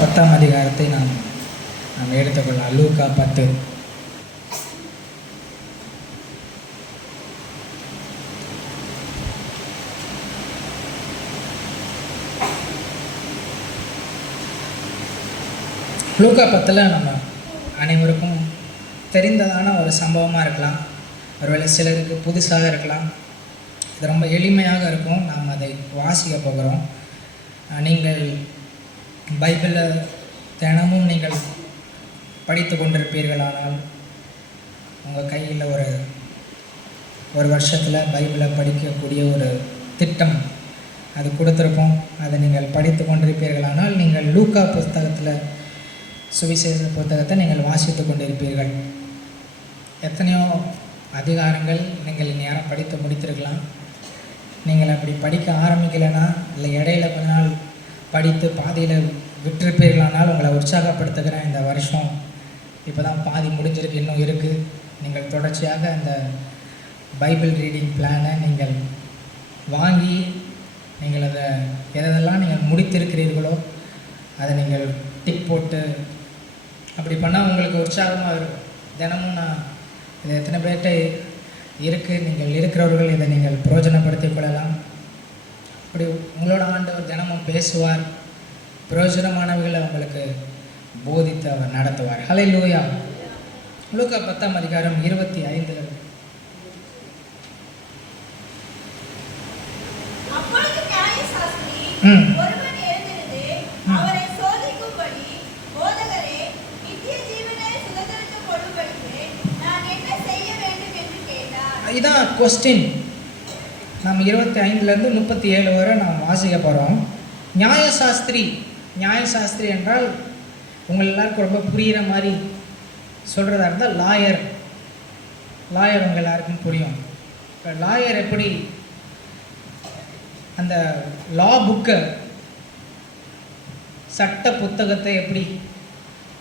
10ஆம் அதிகாரத்தை நாம் எடுத்துக்கொள்ளலாம். லூக்கா 10. லூக்கா 10 நம்ம அனைவருக்கும் தெரிந்ததான ஒரு சம்பவமாக இருக்கலாம். ஒருவேளை சிலருக்கு புதுசாக இருக்கலாம். இது ரொம்ப எளிமையாக இருக்கும். நாம் அதை வாசிக்க போகிறோம். நீங்கள் பைபிளில் தினமும் நீங்கள் படித்து கொண்டிருப்பீர்களானால் உங்கள் கையில் ஒரு வருஷத்தில் பைபிளை படிக்கக்கூடிய ஒரு திட்டம் அது கொடுத்துருப்போம். அதை நீங்கள் படித்து கொண்டிருப்பீர்களானால் நீங்கள் லூக்கா புத்தகத்தில் சுவிசேஷ புத்தகத்தை நீங்கள் வாசித்து கொண்டிருப்பீர்கள். எத்தனையோ அதிகாரங்கள் நீங்கள் இந்நேரம் படித்து முடித்திருக்கலாம். நீங்கள் அப்படி படிக்க ஆரம்பிக்கலைன்னா இல்லை இடையில கொஞ்ச நாள் படித்து பாதியில் விட்டிருப்பீர்களானால் உங்களை உற்சாகப்படுத்துகிறேன். இந்த வருஷம் இப்போ தான் பாதி முடிஞ்சிருக்கு, இன்னும் இருக்குது. நீங்கள் தொடர்ச்சியாக அந்த பைபிள் ரீடிங் பிளானை நீங்கள் வாங்கி நீங்கள் அதை எதெல்லாம் நீங்கள் முடித்திருக்கிறீர்களோ அதை நீங்கள் டிக் போட்டு அப்படி பண்ணால் உங்களுக்கு உற்சாகமாக இருக்கும். தினமும் நான் இது எத்தனை பேர்கிட்ட இருக்குது, நீங்கள் இருக்கிறவர்கள் இதை நீங்கள் பிரயோஜனப்படுத்திக் கொள்ளலாம். அப்படி உங்களோட ஆண்டவர் தினமும் பேசுவார், பிரயோஜனமானவர்களை உங்களுக்கு போதித்து அவர் நடத்துவார். ஹல்லேலூயா. லூக்கா 10ஆம் அதிகாரம் 25. இதான் கொஸ்டின். நம்ம 25லேருந்து 37 வரை நாம் வாசிக்க போகிறோம். நியாயசாஸ்திரி என்றால் உங்கள் எல்லாருக்கும் ரொம்ப புரிகிற மாதிரி சொல்கிறதா இருந்தால் லாயர் உங்கள் எல்லாருக்கும் புரியும். இப்போ லாயர் எப்படி அந்த லா புக்கை சட்ட புத்தகத்தை எப்படி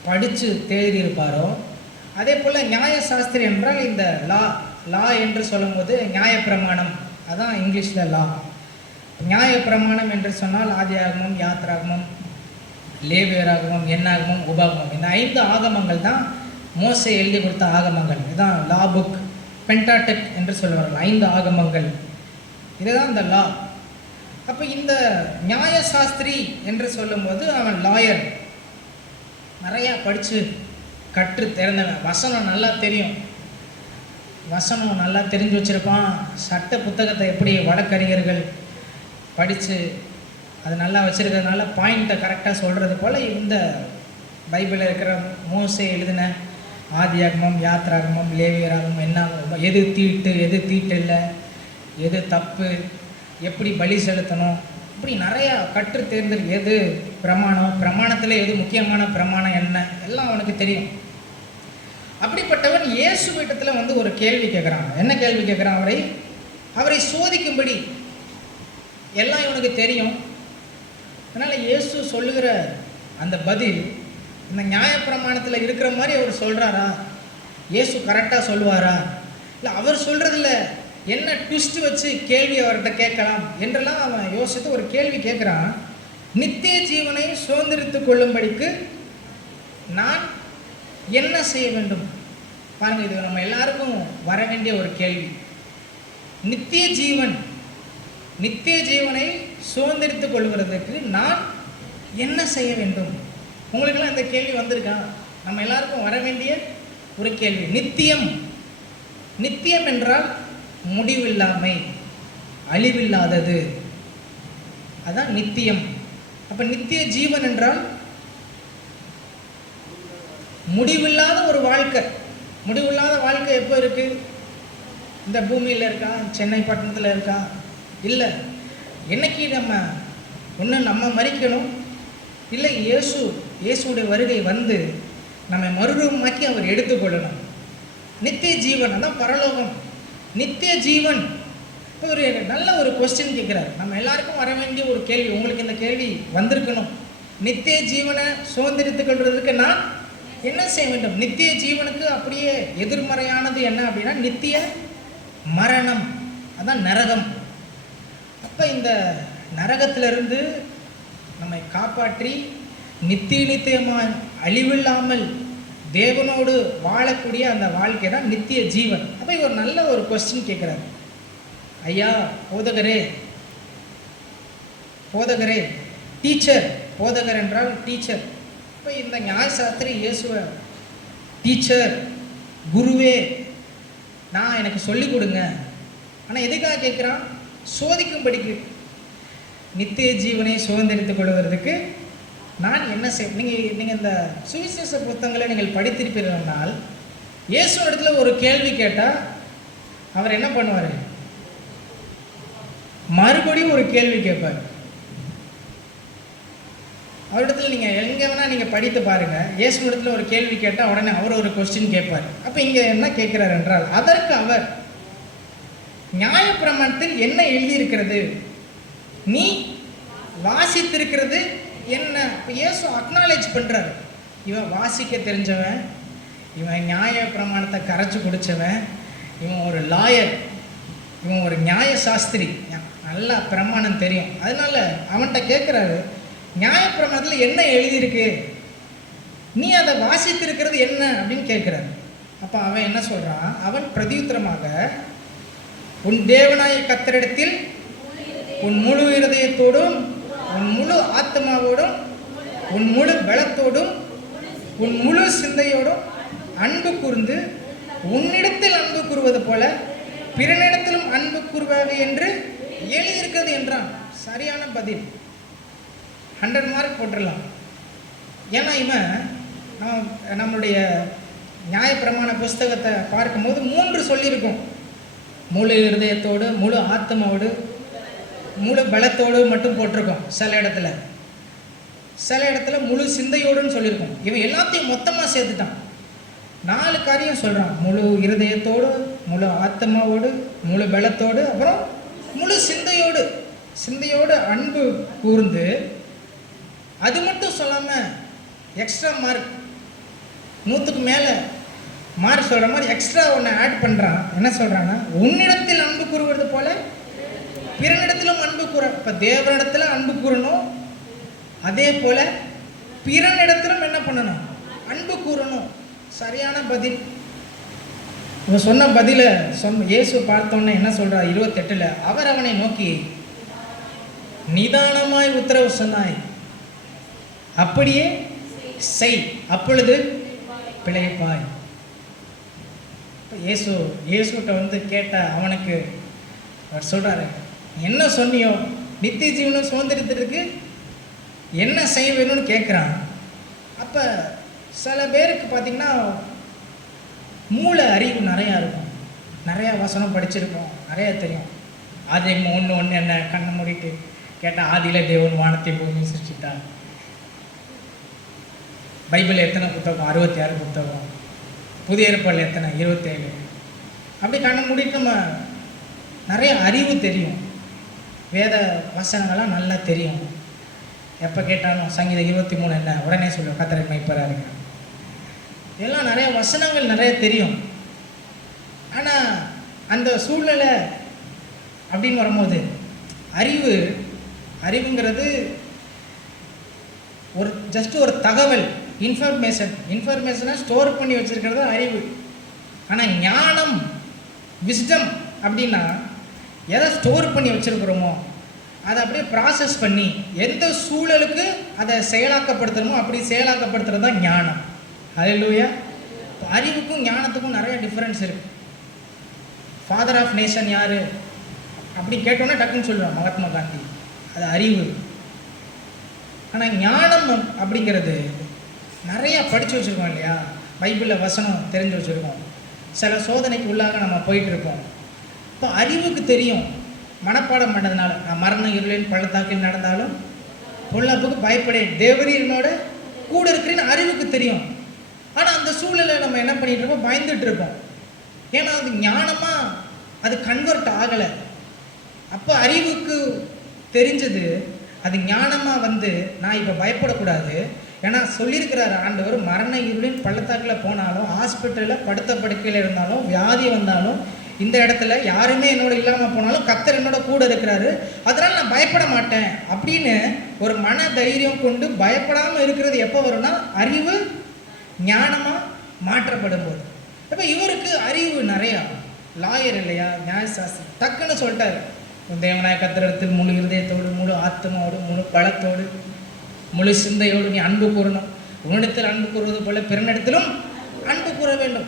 படித்து தேடியிருப்பாரோ அதே போல் நியாயசாஸ்திரி என்றால் இந்த லா என்று சொல்லும்போது நியாயப்பிரமாணம், அதான் இங்கிலீஷில் லா. நியாயப்பிரமாணம் என்று சொன்னால் ஆதியாகமம், யாத்ராகமம், லேவியராகமம், எண்ணாகமம், உபாகமம், இந்த 5 ஆகமங்கள் தான் மோசே எழுதி கொடுத்த ஆகமங்கள். இதுதான் லா புக், பென்டாடெக் என்று சொல்லுவார்கள். 5 ஆகமங்கள், இதுதான் இந்த லா. அப்போ இந்த நியாயசாஸ்திரி என்று சொல்லும்போது அவன் லாயர், நிறையா படித்து கற்று தெரிந்தவன், வசனம் நல்லா தெரியும், வசனம் நல்லா தெரிஞ்சு வச்சுருப்பான். சட்ட புத்தகத்தை எப்படி வழக்கறிஞர்கள் படித்து அது நல்லா வச்சுருக்கிறதுனால பாயிண்ட்டை கரெக்டாக சொல்கிறது போல் இந்த பைபிளில் இருக்கிற மோசே எழுதின ஆதியாகமம், யாத்ராகமம், லேவியராகமம், என்ன எது தீட்டு எது தீட்டு இல்லை, எது தப்பு, எப்படி பலி செலுத்தணும், இப்படி நிறையா கற்று தேர்ந்தெடுக்க, எது பிரமாணத்தில் எது முக்கியமான பிரமாணம் என்ன எல்லாம் அவனுக்கு தெரியும். அப்படிப்பட்டவன் இயேசு வீட்டத்தில் ஒரு கேள்வி கேட்குறான். என்ன கேள்வி கேட்குறான்? அவரை சோதிக்கும்படி. எல்லாம் இவனுக்கு தெரியும். அதனால் இயேசு சொல்லுகிற அந்த பதில் இந்த நியாயப்பிரமாணத்தில் இருக்கிற மாதிரி அவர் சொல்கிறாரா, இயேசு கரெக்டாக சொல்லுவாரா, இல்லை அவர் சொல்கிறதில்ல என்ன ட்விஸ்ட் வச்சு கேள்வி அவர்கிட்ட கேட்கலாம் என்றெல்லாம் அவன் யோசித்து ஒரு கேள்வி கேட்குறான். நித்திய ஜீவனை சுதந்திரித்து கொள்ளும்படிக்கு நான் என்ன செய்ய வேண்டும்? பாருங்கள், இது நம்ம எல்லாருக்கும் வர வேண்டிய ஒரு கேள்வி. நித்திய ஜீவனை சுதந்திரித்து கொள்வதற்கு நான் என்ன செய்ய வேண்டும்? உங்களுக்கெல்லாம் இந்த கேள்வி வந்திருக்கா? நம்ம எல்லாருக்கும் வர வேண்டிய ஒரு கேள்வி. நித்தியம் என்றால் முடிவில்லாமை, அழிவில்லாதது, அதான் நித்தியம். அப்போ நித்திய ஜீவன் என்றால் முடிவில்லாத ஒரு வாழ்க்கை. முடிவில்லாத வாழ்க்கை எப்போ இருக்குது? இந்த பூமியில் இருக்கா? சென்னை பட்டணத்தில் இருக்கா? இல்லை. என்னைக்கு நம்ம மரிக்கணும், இல்லை இயேசுடைய வருகை வந்து நம்மை மறுரூபமாக்கி அவர் எடுத்துக்கொள்ளணும். நித்திய ஜீவன், அதான் பரலோகம். நித்திய ஜீவன் ஒரு நல்ல ஒரு கொஸ்டின் கேட்குறாரு. நம்ம எல்லாருக்கும் வர வேண்டிய ஒரு கேள்வி. உங்களுக்கு இந்த கேள்வி வந்திருக்கணும். நித்திய ஜீவனை சுதந்திரித்துக் கொள்வதற்கு நான் என்ன செய்ய வேண்டும்? நித்திய ஜீவனுக்கு அப்படியே எதிர்மறையானது என்ன அப்படின்னா நித்திய மரணம், அதான் நரகம். அப்போ இந்த நரகத்திலிருந்து நம்மை காப்பாற்றி நித்திய நித்தியமாக அழிவில்லாமல் தேவனோடு வாழக்கூடிய அந்த வாழ்க்கை தான் நித்திய ஜீவன். அப்போ ஒரு நல்ல ஒரு கொஸ்டின் கேட்குறாரு. ஐயா போதகரே, போதகரே, டீச்சர், போதகர் என்றால் டீச்சர். இப்போ இந்த நியாயசாஸ்திரி இயேசுவை டீச்சர், குருவே, நான் எனக்கு சொல்லிக் கொடுங்க. ஆனால் எதுக்காக கேட்குறான்? சோதிக்கும்படிக்கு. நித்திய ஜீவனை சுதந்திரித்துக் கொள்வதற்கு நான் என்ன செய். நீங்கள் இந்த சுவிசேஷ புத்தகங்களை நீங்கள் படித்திருப்பீர்கள் என்றால், இயேசு இடத்துல ஒரு கேள்வி கேட்டால் அவர் என்ன பண்ணுவார்? மறுபடியும் ஒரு கேள்வி கேட்பார். அவரிடத்துல நீங்கள் எங்கே வேணால் நீங்கள் படித்து பாருங்கள், இயேசு இடத்துல ஒரு கேள்வி கேட்டால் உடனே அவர் ஒரு கொஸ்டின் கேட்பார். அப்போ இங்கே என்ன கேட்குறார் என்றால், அதற்கு அவர் நியாயப்பிரமாணத்தில் என்ன எழுதியிருக்கிறது, நீ வாசித்திருக்கிறது என்ன? இப்போ இயேசு அக்னாலேஜ் பண்ணுறார். இவன் வாசிக்க தெரிஞ்சவன், இவன் நியாய பிரமாணத்தை கரைச்சி குடித்தவன், இவன் ஒரு லாயர், இவன் ஒரு நியாய சாஸ்திரி, நல்லா பிரமாணம் தெரியும். அதனால அவன்கிட்ட கேட்குறாரு, நியாயப்பிரமாணத்தில் என்ன எழுதியிருக்கு, நீ அதை வாசித்திருக்கிறது என்ன அப்படின்னு கேட்குறாரு. அப்போ அவன் என்ன சொல்கிறான்? அவன் பிரதியுத்தரமாக, உன் தேவனாய கர்த்தரிடத்தில் உன் முழு இருதயத்தோடும், உன் முழு ஆத்மாவோடும், உன் முழு பலத்தோடும், உன் முழு சிந்தையோடும் அன்பு கூர்ந்து உன்னிடத்தில் அன்பு கூறுவது போல பிறனிடத்திலும் அன்பு கூறுவாக என்று எழுதியிருக்கிறது என்றான். சரியான பதில். 100 மார்க் போட்டுடலாம். ஏன்னா இவன் நம்மளுடைய நியாயப்பிரமாண புஸ்தகத்தை பார்க்கும்போது 3 சொல்லியிருக்கோம். முழு இருதயத்தோடு, முழு ஆத்மாவோடு, முழு பலத்தோடு மட்டும் போட்டிருக்கோம். சில இடத்துல முழு சிந்தையோடுன்னு சொல்லியிருக்கோம். இவன் எல்லாத்தையும் மொத்தமாக சேர்த்துட்டான். 4 காரியம் சொல்கிறான். முழு இருதயத்தோடு, முழு ஆத்மாவோடு, முழு பலத்தோடு, அப்புறம் முழு சிந்தையோடு. சிந்தையோடு அன்பு கூர்ந்து, அது மட்டும் சொல்லாமல் எக்ஸ்ட்ரா மார்க் 100க்கு மேலே மார்க் சொல்கிற மாதிரி எக்ஸ்ட்ரா ஒன்று ஆட் பண்ணுறான். என்ன சொல்கிறான்னா, உன்னிடத்தில் அன்பு கூறுவது போல பிறனிடத்திலும் அன்பு கூற. இப்போ தேவனிடத்தில் அன்பு கூறணும், அதே போல் பிறனிடத்திலும் என்ன பண்ணணும்? அன்பு கூறணும். சரியான பதில். இவன் சொன்ன பதிலை இயேசு பார்த்தோன்னே என்ன சொல்கிறார்? 28ல் அவர் அவனை நோக்கி, நிதானமாய் உத்தரவு சொன்னாய், அப்படியே செய், அப்பொழுது பிழைப்பாய். இயேசுகிட்ட வந்து கேட்ட அவனுக்கு அவர் சொல்கிறாரு, என்ன சொன்னியோ, நித்திய ஜீவனும் சுதந்திரத்திற்கு என்ன செய்ய வேணும்னு கேட்குறான். அப்போ சில பேருக்கு பார்த்திங்கன்னா மூளை அறிவு நிறையா இருக்கும், நிறையா வசனம் படிச்சிருக்கோம், நிறையா தெரியும். அது 1:1 என்ன கண்ணை மூடிட்டு கேட்டால், ஆதியில் தேவன் வானத்தை பூமி சிருஷ்டித்தார். பைபிள் எத்தனை புத்தகம்? 66 புத்தகம். புதிய ஏற்பாடு எத்தனை? 27. அப்படி கண்ணை மூடிட்டு நம்ம நிறைய அறிவு தெரியும், வேத வசனங்கள்லாம் நல்லா தெரியும். எப்போ கேட்டாலும் சங்கீதம் 23 என்ன உடனே சொல்லுவோம், கர்த்தர் மேய்ப்பராக இருக்கிறார். இதெல்லாம் நிறைய வசனங்கள் நிறைய தெரியும். ஆனால் அந்த சூழ்நிலை அப்படின்னு வரும்போது அறிவுங்கிறது ஒரு தகவல், இன்ஃபர்மேஷனை ஸ்டோர் பண்ணி வச்சுருக்கிறது அறிவு. ஆனால் ஞானம், விஸ்டம் அப்படின்னா எதை ஸ்டோர் பண்ணி வச்சுருக்கிறோமோ அதை அப்படியே ப்ராசஸ் பண்ணி எந்த சூழலுக்கு அதை செயலாக்கப்படுத்தணுமோ அப்படி செயலாக்கப்படுத்துறது தான் ஞானம். ஹல்லேலூயா. அறிவுக்கும் ஞானத்துக்கும் நிறைய டிஃப்ரென்ஸ் இருக்குது. ஃபாதர் ஆஃப் நேஷன் யார் அப்படி கேட்டோன்னே டக்குன்னு சொல்லுவோம் மகாத்மா காந்தி, அது அறிவு. ஆனால் ஞானம் அப்படிங்கிறது நிறையா படித்து வச்சுருக்கோம் இல்லையா, பைபிளில் வசனம் தெரிஞ்சு வச்சுருக்கோம், சில சோதனைக்கு உள்ளாக நம்ம போயிட்டுருக்கோம். இப்போ அறிவுக்கு தெரியும், மனப்பாடம் பண்ணதுனால, நான் மரண இருளின் பள்ளத்தாக்கில் நடந்தாலும் பொல்லாப்புக்கு பயப்படேன், தேவரீர் என்னோட கூட இருக்கிறேன்னு அறிவுக்கு தெரியும். ஆனால் அந்த சூழலை நம்ம என்ன பண்ணிகிட்டு இருக்கோம்? பயந்துட்டு இருக்கோம். ஏன்னா அது ஞானமாக அது கன்வெர்ட் ஆகலை. அப்போ அறிவுக்கு தெரிஞ்சது அது ஞானமாக வந்து நான் இப்போ பயப்படக்கூடாது. ஏன்னா சொல்லியிருக்கிறார் ஆண்டவர், மரண இருளின் பள்ளத்தாக்கில் போனாலும், ஹாஸ்பிட்டலில் படுத்த படுக்கையில் இருந்தாலும், வியாதி வந்தாலும் இந்த இடத்துல யாருமே என்னோட இல்லாமல் போனாலும் கர்த்தர் என்னோட கூட இருக்கிறாரு, அதனால் நான் பயப்பட மாட்டேன் அப்படின்னு ஒரு மன தைரியம் கொண்டு பயப்படாமல் இருக்கிறது எப்போ வரும்னா அறிவு ஞானமாக மாற்றப்படும் போது. இப்போ இவருக்கு அறிவு நிறையா, லாயர் இல்லையா, நியாயசாஸ்திரி, டக்குன்னு சொல்லிட்டாரு, உன் தேவனாய கர்த்தரிடத்தில் முழு இருதயத்தோடு, முழு ஆத்மாவோடு, முழு பலத்தோடு, முழு சிந்தையோடு நீ அன்பு கூறணும், உன்னிடத்தில் அன்பு கூறுவது போல பிறனிடத்திலும் அன்பு கூற வேண்டும்.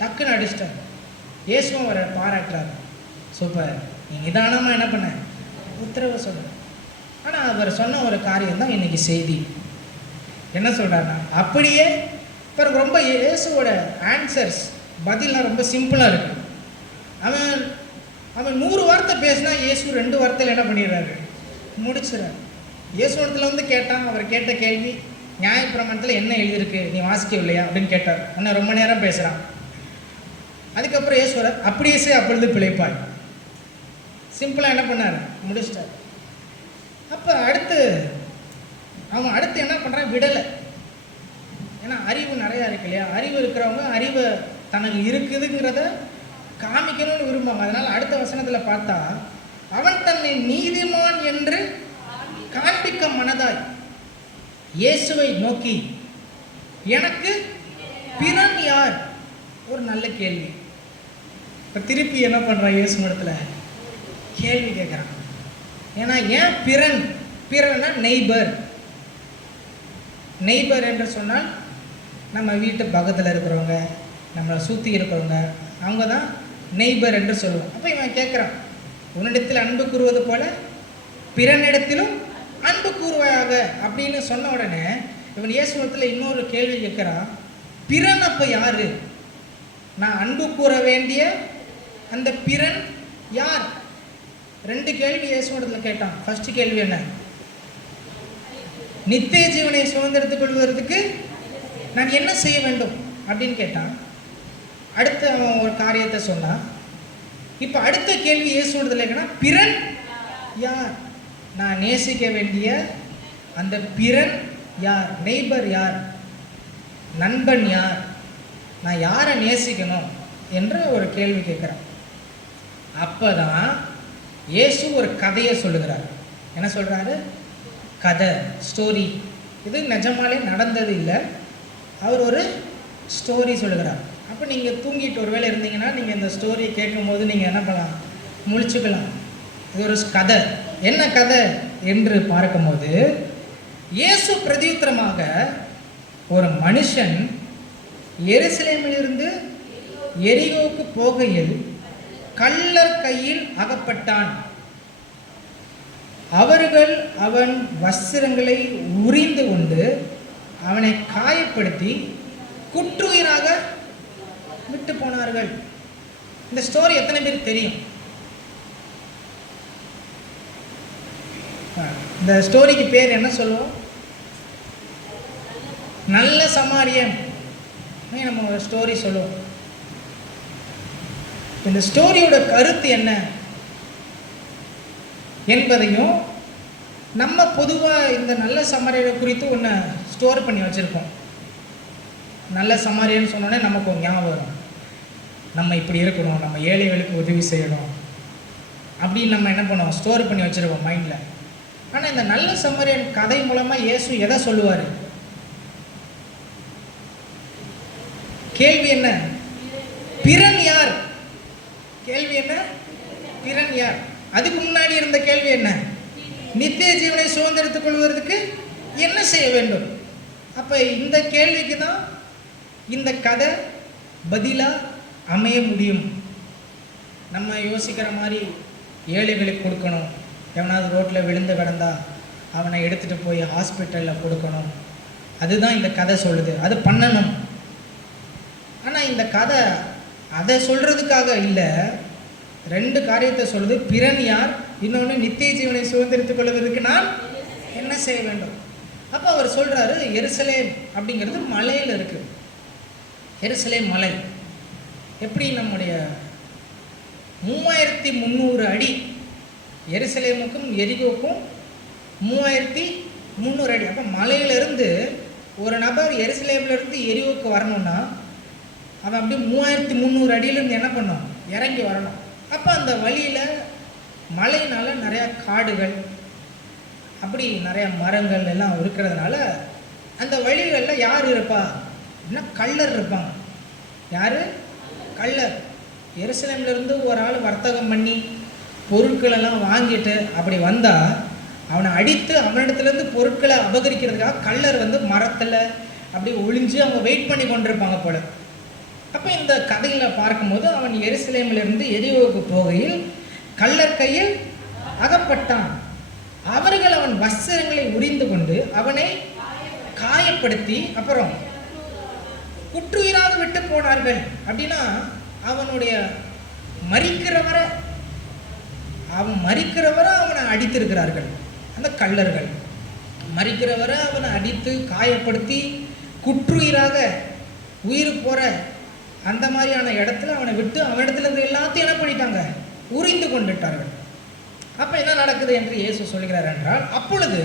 டக்குன்னு அடிச்சிட்டார். இயேசுவும் அவரை பாராட்டுறாரு, சூப்பர், நீ நிதானமாக என்ன பண்ண உத்தரவு சொல்ற. ஆனால் அவர் சொன்ன ஒரு காரியம் தான் இன்னைக்கு செய்தி. என்ன சொல்கிறாருன்னா, அப்படியே இப்போ ரொம்ப இயேசுவோட ஆன்சர்ஸ் பதிலாம் ரொம்ப சிம்பிளாக இருக்கு. அவன் 100 வார்த்தை பேசினா இயேசு 2 வார்த்தையில் என்ன பண்ணிடுறாரு, முடிச்சிடறாரு. இயேசுவத்தில் வந்து கேட்டான், அவர் கேட்ட கேள்வி, நியாயப்பிரமாணத்தில் என்ன எழுதியிருக்கு நீ வாசிக்கவில்லையா அப்படின்னு கேட்டார். ஆனால் ரொம்ப நேரம் பேசுகிறான். அதுக்கப்புறம் இயேசுவர் அப்படியே அப்பொழுது பிழைப்பாய், சிம்பிளாக என்ன பண்ணார், முடிச்சிட்டார். அப்போ அவன் அடுத்து என்ன பண்ணுறான், விடலை. ஏன்னா அறிவு நிறையா இருக்கு இல்லையா, அறிவு இருக்கிறவங்க அறிவு தனக்கு இருக்குதுங்கிறத காமிக்கணும்னு விரும்புவாங்க. அதனால் அடுத்த வசனத்தில் பார்த்தா, அவன் தன்னை நீதிமான் என்று காண்பிக்க மனதாய் இயேசுவை நோக்கி, எனக்கு பிறன் யார்? ஒரு நல்ல கேள்வி. இப்போ திருப்பி என்ன பண்ணுறான், இயேசு இடத்துல கேள்வி கேட்குறான். ஏன்னா ஏன் பிறன்னா நெய்பர் என்று சொன்னால் நம்ம வீட்டு பக்கத்தில் இருக்கிறவங்க, நம்மளை சுற்றி இருக்கிறவங்க, அவங்க தான் நெய்பர் என்று சொல்லுவோம். அப்போ இவன் கேட்குறான், உன்னிடத்தில் அன்பு கூறுவது போல பிறனிடத்திலும் அன்பு கூறுவாயாக அப்படின்னு சொன்ன உடனே இவன் இயேசுவத்தில் இன்னொரு கேள்வி கேட்குறான், பிறன் அப்போ யாரு? நான் அன்பு கூற வேண்டிய அந்த பிறன் யார்? 2 கேள்வி இயேசுவத்தில் கேட்டான். ஃபர்ஸ்ட் கேள்வி என்ன, நித்திய ஜீவனை சுதந்திரத்துக் கொள்வதற்கு நான் என்ன செய்ய வேண்டும் அப்படின்னு கேட்டான். அடுத்து அவன் ஒரு காரியத்தை சொன்னான். இப்போ அடுத்த கேள்வி இயேசுவத்தில் என்னன்னா, பிறன் யார்? நான் நேசிக்க வேண்டிய அந்த பிறன் யார்? நெய்பர் யார்? நண்பன் யார்? நான் யாரை நேசிக்கணும் என்று ஒரு கேள்வி கேட்குறான். அப்போ தான் இயேசு ஒரு கதையை சொல்லுகிறார். என்ன சொல்கிறாரு, கதை, ஸ்டோரி. இது நிஜமாலே நடந்தது இல்லை, அவர் ஒரு ஸ்டோரி சொல்லுகிறார். அப்போ நீங்கள் தூங்கிட்டு ஒரு வேளை இருந்தீங்கன்னா நீங்கள் இந்த ஸ்டோரியை கேட்கும்போது நீங்கள் என்ன பண்ணலாம், முழிச்சுக்கலாம். இது ஒரு கதை. என்ன கதை என்று பார்க்கும்போது, இயேசு பிரதியுத்தரமாக, ஒரு மனுஷன் எருசலேமிலிருந்து எரிகோவுக்கு போகையில் கள்ளர் கையில் அகப்பட்டான். அவர்கள் அவன் வஸ்திரங்களை உரிந்து கொண்டு அவனை காயப்படுத்தி குற்றுயிராக விட்டு போனார்கள். இந்த ஸ்டோரி எத்தனை பேருக்கு தெரியும்? இந்த ஸ்டோரிக்கு பேர் என்ன சொல்லுவோம்? நல்ல சமாரியன் நம்ம ஒரு ஸ்டோரி சொல்லுவோம். இந்த ஸ்டோரியோட கருத்து என்ன என்பதையும் நம்ம பொதுவாக இந்த நல்ல சமாரியனை குறித்து ஒன்று ஸ்டோர் பண்ணி வச்சுருக்கோம். நல்ல சமாரியன்னு சொன்னோடனே நமக்கு ஒரு ஞாபகம் வரும், நம்ம இப்படி இருக்கணும், நம்ம ஏழைகளுக்கு உதவி செய்யணும் அப்படின்னு நம்ம என்ன பண்ணுவோம், ஸ்டோர் பண்ணி வச்சுருக்கோம் மைண்டில். ஆனால் இந்த நல்ல சமாரியன் கதை மூலமாக இயேசு எதை சொல்லுவார்? கேள்வி என்ன, பிறன் யார்? கேள்வி என்ன, பிறன் யார்? அதுக்கு முன்னாடி இருந்த கேள்வி என்ன, நித்திய ஜீவனை சுதந்திரத்துக் கொள்வதற்கு என்ன செய்ய வேண்டும்? அப்போ இந்த கேள்விக்கு தான் இந்த கதை பதிலாக அமைய முடியும். நம்ம யோசிக்கிற மாதிரி ஏழைகளுக்கு கொடுக்கணும், எவனாவது ரோட்டில் விழுந்து கிடந்தா அவனை எடுத்துகிட்டு போய் ஹாஸ்பிட்டலில் கொடுக்கணும், அதுதான் இந்த கதை சொல்லுது, அது பண்ணணும். ஆனால் இந்த கதை அதை சொல்கிறதுக்காக இல்லை, 2 காரியத்தை சொல்லுது. பிறன் யார், இன்னொன்று நித்திய ஜீவனை சுதந்திரத்துக் கொள்வதற்கு நான் என்ன செய்ய வேண்டும். அப்போ அவர் சொல்கிறாரு, எருசலேம் அப்படிங்கிறது மலையில் இருக்குது. எருசலேம் மலை எப்படி நம்முடைய 3300 அடி, எருசலேமுக்கும் எரிகோவுக்கும் 3300 அடி. அப்போ மலையிலிருந்து ஒரு நபர் எருசலேமிலிருந்து எரிகோவுக்கு வரணும்னா அவன் அப்படியே 3300 அடியிலேருந்து என்ன பண்ணும், இறங்கி வரணும். அப்போ அந்த வழியில் மழையினால நிறையா காடுகள் அப்படி நிறைய மரங்கள் எல்லாம் இருக்கிறதுனால அந்த வழிகளில் யார் இருப்பா அப்படின்னா கள்ளர் இருப்பாங்க. யார்? கள்ளர். எருசலேம்லேருந்து ஒரு ஆள் வர்த்தகம் பண்ணி பொருட்களெல்லாம் வாங்கிட்டு அப்படி வந்தால் அவனை அடித்து அவனிடத்துலேருந்து பொருட்களை அபகரிக்கிறதுக்காக கள்ளர் வந்து மரத்தில் அப்படி ஒளிஞ்சு அவங்க வெயிட் பண்ணி கொண்டிருப்பாங்க போல. அப்போ இந்த கதையில் பார்க்கும்போது அவன் எருசலேமிலிருந்து எரியோவுக்கு போகையில் கள்ளர் கையில் அகப்பட்டான். அவர்கள் அவன் வஸ்திரங்களை உரிந்து கொண்டு அவனை காயப்படுத்தி அப்புறம் குற்றுயிராக விட்டு போனார்கள். அப்படின்னா அவனுடைய மரிக்கிறவரை அவனை அடித்திருக்கிறார்கள். அந்த கள்ளர்கள் மரிக்கிறவரை அவனை அடித்து காயப்படுத்தி குற்றுயிராக உயிர் போகிற அந்த மாதிரியான இடத்துல அவனை விட்டு அவனிடத்துல இருந்து எல்லாத்தையும் என்ன பண்ணிட்டாங்க? உரிந்து கொண்டுட்டார்கள். அப்போ என்ன நடக்குது என்று இயேசு சொல்கிறார் என்றால், அப்பொழுது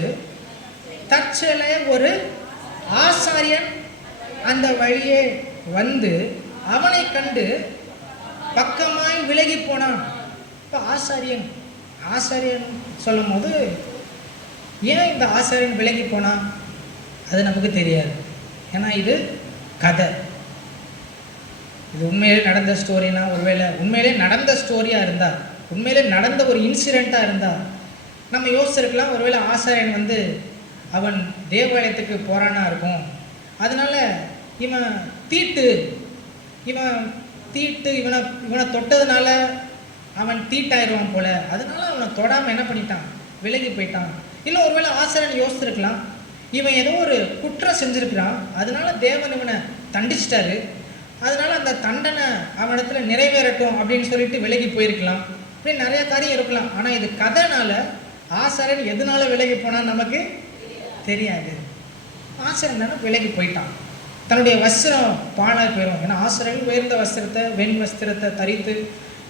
தற்செயலாக ஒரு ஆசாரியன் அந்த வழியே வந்து அவனை கண்டு பக்கமாய் விலகி போனான். இப்போ ஆசாரியன் சொல்லும் போது ஏன் இந்த ஆசாரியன் விலகி போனான் அது நமக்கு தெரியாது. ஏன்னா இது கதை. இது உண்மையிலே நடந்த ஸ்டோரினா, ஒருவேளை உண்மையிலே நடந்த ஸ்டோரியாக இருந்தால், உண்மையிலே நடந்த ஒரு இன்சிடெண்ட்டாக இருந்தால் நம்ம யோசிச்சிருக்கலாம். ஒருவேளை ஆசாரியன் வந்து அவன் தேவாலயத்துக்கு போகிறானா இருக்கும், அதனால இவன் தீட்டு இவனை தொட்டதுனால அவன் தீட்டாயிருவான் போல, அதனால அவனை தொடாமல் என்ன பண்ணிட்டான்? விலகி போயிட்டான். இல்லை ஒருவேளை ஆசாரியன் யோசிச்சிருக்கலாம், இவன் ஏதோ ஒரு குற்றம் செஞ்சுருக்கிறான், அதனால தேவன் இவனை தண்டிச்சிட்டாரு, அதனால அந்த தண்டனை அவனிடத்துல நிறைவேறட்டும் அப்படின்னு சொல்லிட்டு விலகி போயிருக்கலாம். இப்படி நிறைய காரியம் இருக்கலாம். ஆனால் இது கதைனால ஆசாரியன் எதனால விலகி போனான்னு நமக்கு தெரியாது. ஆசாரியன் தானே விலகி போயிட்டான். தன்னுடைய வஸ்திரம் பாழாக போயிடும். ஏன்னா ஆசாரியன் உயர்ந்த வஸ்திரத்தை, வெண் வஸ்திரத்தை தரித்து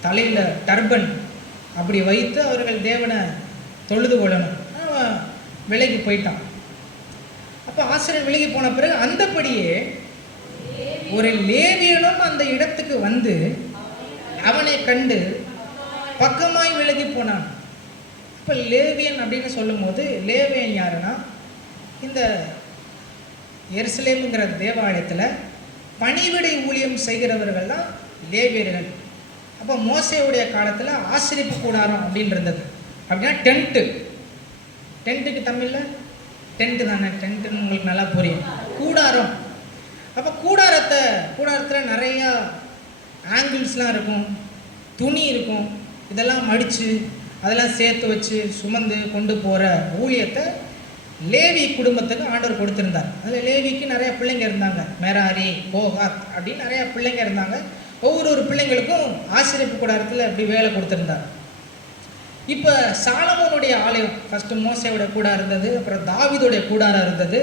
தலையில் டர்பன் அப்படி வைத்து அவர்கள் தேவனை தொழுது கொள்ளணும். அவன் விலகி போயிட்டான். அப்போ ஆசாரியன் விலகி போன பிறகு அந்தபடியே ஒரு லேவியனும் அந்த இடத்துக்கு வந்து அவனை கண்டு பக்கமாய் விலகி போனான். இப்போ லேவியன் அப்படின்னு சொல்லும் போது லேவியன் யாருன்னா, இந்த எருசலேமுங்கிற தேவாலயத்தில் பணிவிடை ஊழியம் செய்கிறவர்கள் தான் லேவியர்கள். அப்போ மோசேவுடைய காலத்தில் ஆசிரிப்பு கூடாரம் அப்படின்னு இருந்தது. அப்படின்னா டென்ட்டுக்கு தமிழில் டென்ட்டு தானே, டென்ட்டுன்னு உங்களுக்கு நல்லா புரியும். கூடாரம். அப்போ கூடாரத்தில் நிறையா ஆங்கிள்ஸ்லாம் இருக்கும், துணி இருக்கும், இதெல்லாம் மடித்து அதெல்லாம் சேர்த்து வச்சு சுமந்து கொண்டு போகிற ஊழியத்தை லேவி குடும்பத்துக்கு ஆண்டவர் கொடுத்துருந்தார். அதில் லேவிக்கு நிறையா பிள்ளைங்க இருந்தாங்க, மெராரி, கோகாத் அப்படின்னு நிறையா பிள்ளைங்க இருந்தாங்க. ஒவ்வொரு பிள்ளைங்களுக்கும் ஆசிரியப்பு கூடாரத்தில் அப்படி வேலை கொடுத்துருந்தார். இப்போ சாலமோனுடைய ஆலயம் ஃபஸ்ட்டு மோசேவுடைய கூடாரம் இருந்தது, அப்புறம் தாவீதுடைய கூடாரம் இருந்தது.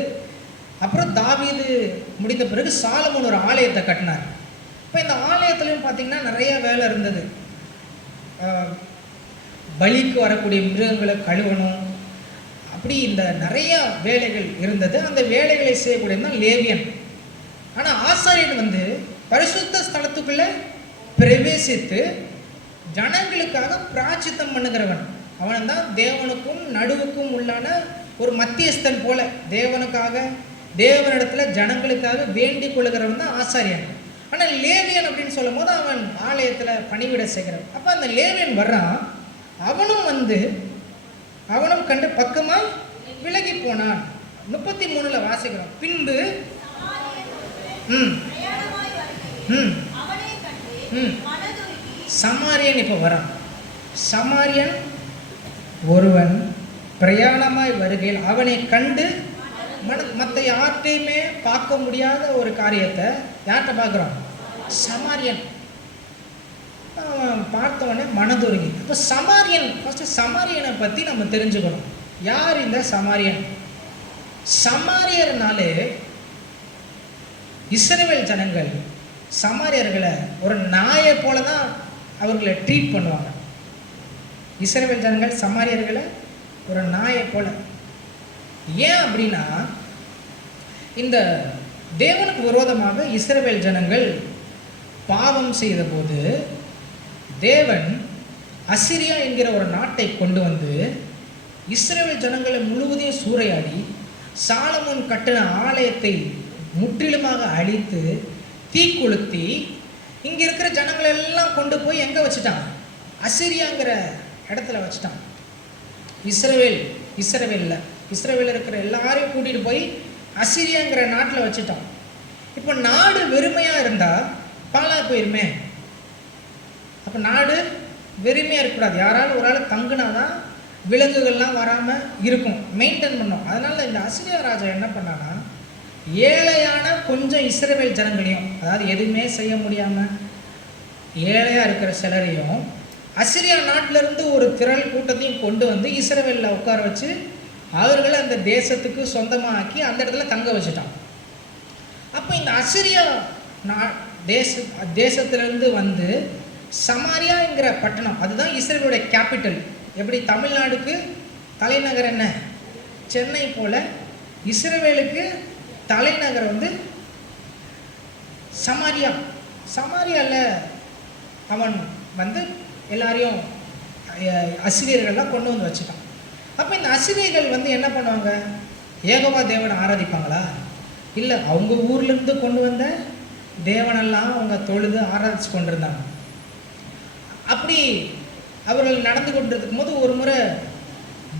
அப்புறம் தாவீது முடிந்த பிறகு சாலமோன் ஒரு ஆலயத்தை கட்டினார். இப்போ இந்த ஆலயத்துலையும் பார்த்திங்கன்னா நிறைய வேலை இருந்தது. பலிக்கு வரக்கூடிய மிருகங்களை கழுவணும், அப்படி இந்த நிறைய வேலைகள் இருந்தது. அந்த வேலைகளை செய்யக்கூடியது தான் லேவியன். ஆனால் ஆசாரியன் வந்து பரிசுத்த ஸ்தலத்துக்குள்ளே பிரவேசித்து ஜனங்களுக்காக பிராச்சித்தம் பண்ணுகிறவன். அவன் தான் தேவனுக்கும் நடுவுக்கும் உள்ளான ஒரு மத்தியஸ்தன் போல, தேவனிடத்துல ஜனங்களுக்காக வேண்டிக் கொள்ளுகிறவன் தான் ஆசாரியன். ஆனால் லேவியன் அப்படின்னு சொல்லும் போது அவன் ஆலயத்தில் பணிவிட செய்கிறவன். அப்போ அந்த லேவியன் வர்றான், அவனும் கண்டு பக்கமாய் விலகி போனான். 33 வாசிக்கிறோம். பின்பு சமாரியன் இப்போ வரான். சமாரியன் ஒருவன் பிரயாணமாய் வருகையில் அவனை கண்டு மற்ற யார்கிட்டையுமே பார்க்க முடியாத ஒரு காரியத்தை யார்கிட்ட பார்க்குறான்? சமாரியன். பார்த்தவொடனே மனதுருகி. இப்போ ஃபஸ்ட்டு சமாரியனை பற்றி நம்ம தெரிஞ்சுக்கணும். யார் இந்த சமாரியன்? சமாரியர்னாலே இஸ்ரவேல் ஜனங்கள் சமாரியர்களை ஒரு நாயை போல தான் அவர்களை ட்ரீட் பண்ணுவாங்க. இஸ்ரவேல் ஜனங்கள் சமாரியர்களை ஒரு நாயை போல. ஏன் அப்படின்னா, இந்த தேவனுக்கு விரோதமாக இஸ்ரவேல் ஜனங்கள் பாவம் செய்த போது தேவன் அசிரியா என்கிற ஒரு நாட்டை கொண்டு வந்து இஸ்ரவேல் ஜனங்களை முழுவதையும் சூறையாடி சாலமோன் கட்டின ஆலயத்தை முற்றிலுமாக அழித்து தீ கொளுத்தி இங்கே இருக்கிற ஜனங்களை எல்லாம் கொண்டு போய் எங்கே வச்சுட்டான்? அசிரியாங்கிற இடத்துல வச்சுட்டான். இஸ்ரவேலில் இருக்கிற எல்லாரையும் கூட்டிகிட்டு போய் அசிரியாங்கிற நாட்டில் வச்சுட்டான். இப்போ நாடு வெறுமையாக இருந்தால் பாழாக போயிருமே. அப்போ நாடு வெறுமையாக இருக்கக்கூடாது. யாராலும் ஒரு ஆள் தங்குனாதான் விலங்குகள்லாம் வராமல் இருக்கும், மெயின்டைன் பண்ணும். அதனால் இந்த அசிரியா ராஜா என்ன பண்ணான்னா, ஏழையான கொஞ்சம் இஸ்ரவேல் ஜனங்களையும், அதாவது எதுவுமே செய்ய முடியாமல் ஏழையாக இருக்கிற சிலரையும் அசிரியா நாட்டிலிருந்து ஒரு திரள் கூட்டத்தையும் கொண்டு வந்து இஸ்ரவேலில் உட்கார வச்சு அவர்களை அந்த தேசத்துக்கு சொந்தமாக ஆக்கி அந்த இடத்துல தங்க வச்சுட்டான். அப்போ இந்த அசிரியா தேசத்திலிருந்து வந்து சமாரியாங்கிற பட்டணம், அதுதான் இஸ்ரவேலுடைய கேபிட்டல். எப்படி தமிழ்நாடுக்கு தலைநகர் என்ன? சென்னை போல இஸ்ரவேலுக்கு தலைநகர் வந்து சமாரியா. சமாரியாவில் அவன் வந்து எல்லாரையும் அசிரியர்கள்லாம் கொண்டு வந்து வச்சுட்டான். அப்போ இந்த அசிரியர்கள் வந்து என்ன பண்ணுவாங்க? ஏகோவா தேவனை ஆராதிப்பாங்களா? இல்லை, அவங்க ஊர்லேருந்து கொண்டு வந்த தேவனெல்லாம் அவங்க தொழுது ஆராதிச்சு கொண்டிருந்தாங்க. அப்படி அவர்கள் நடந்து கொண்டிருக்கும் போது ஒரு முறை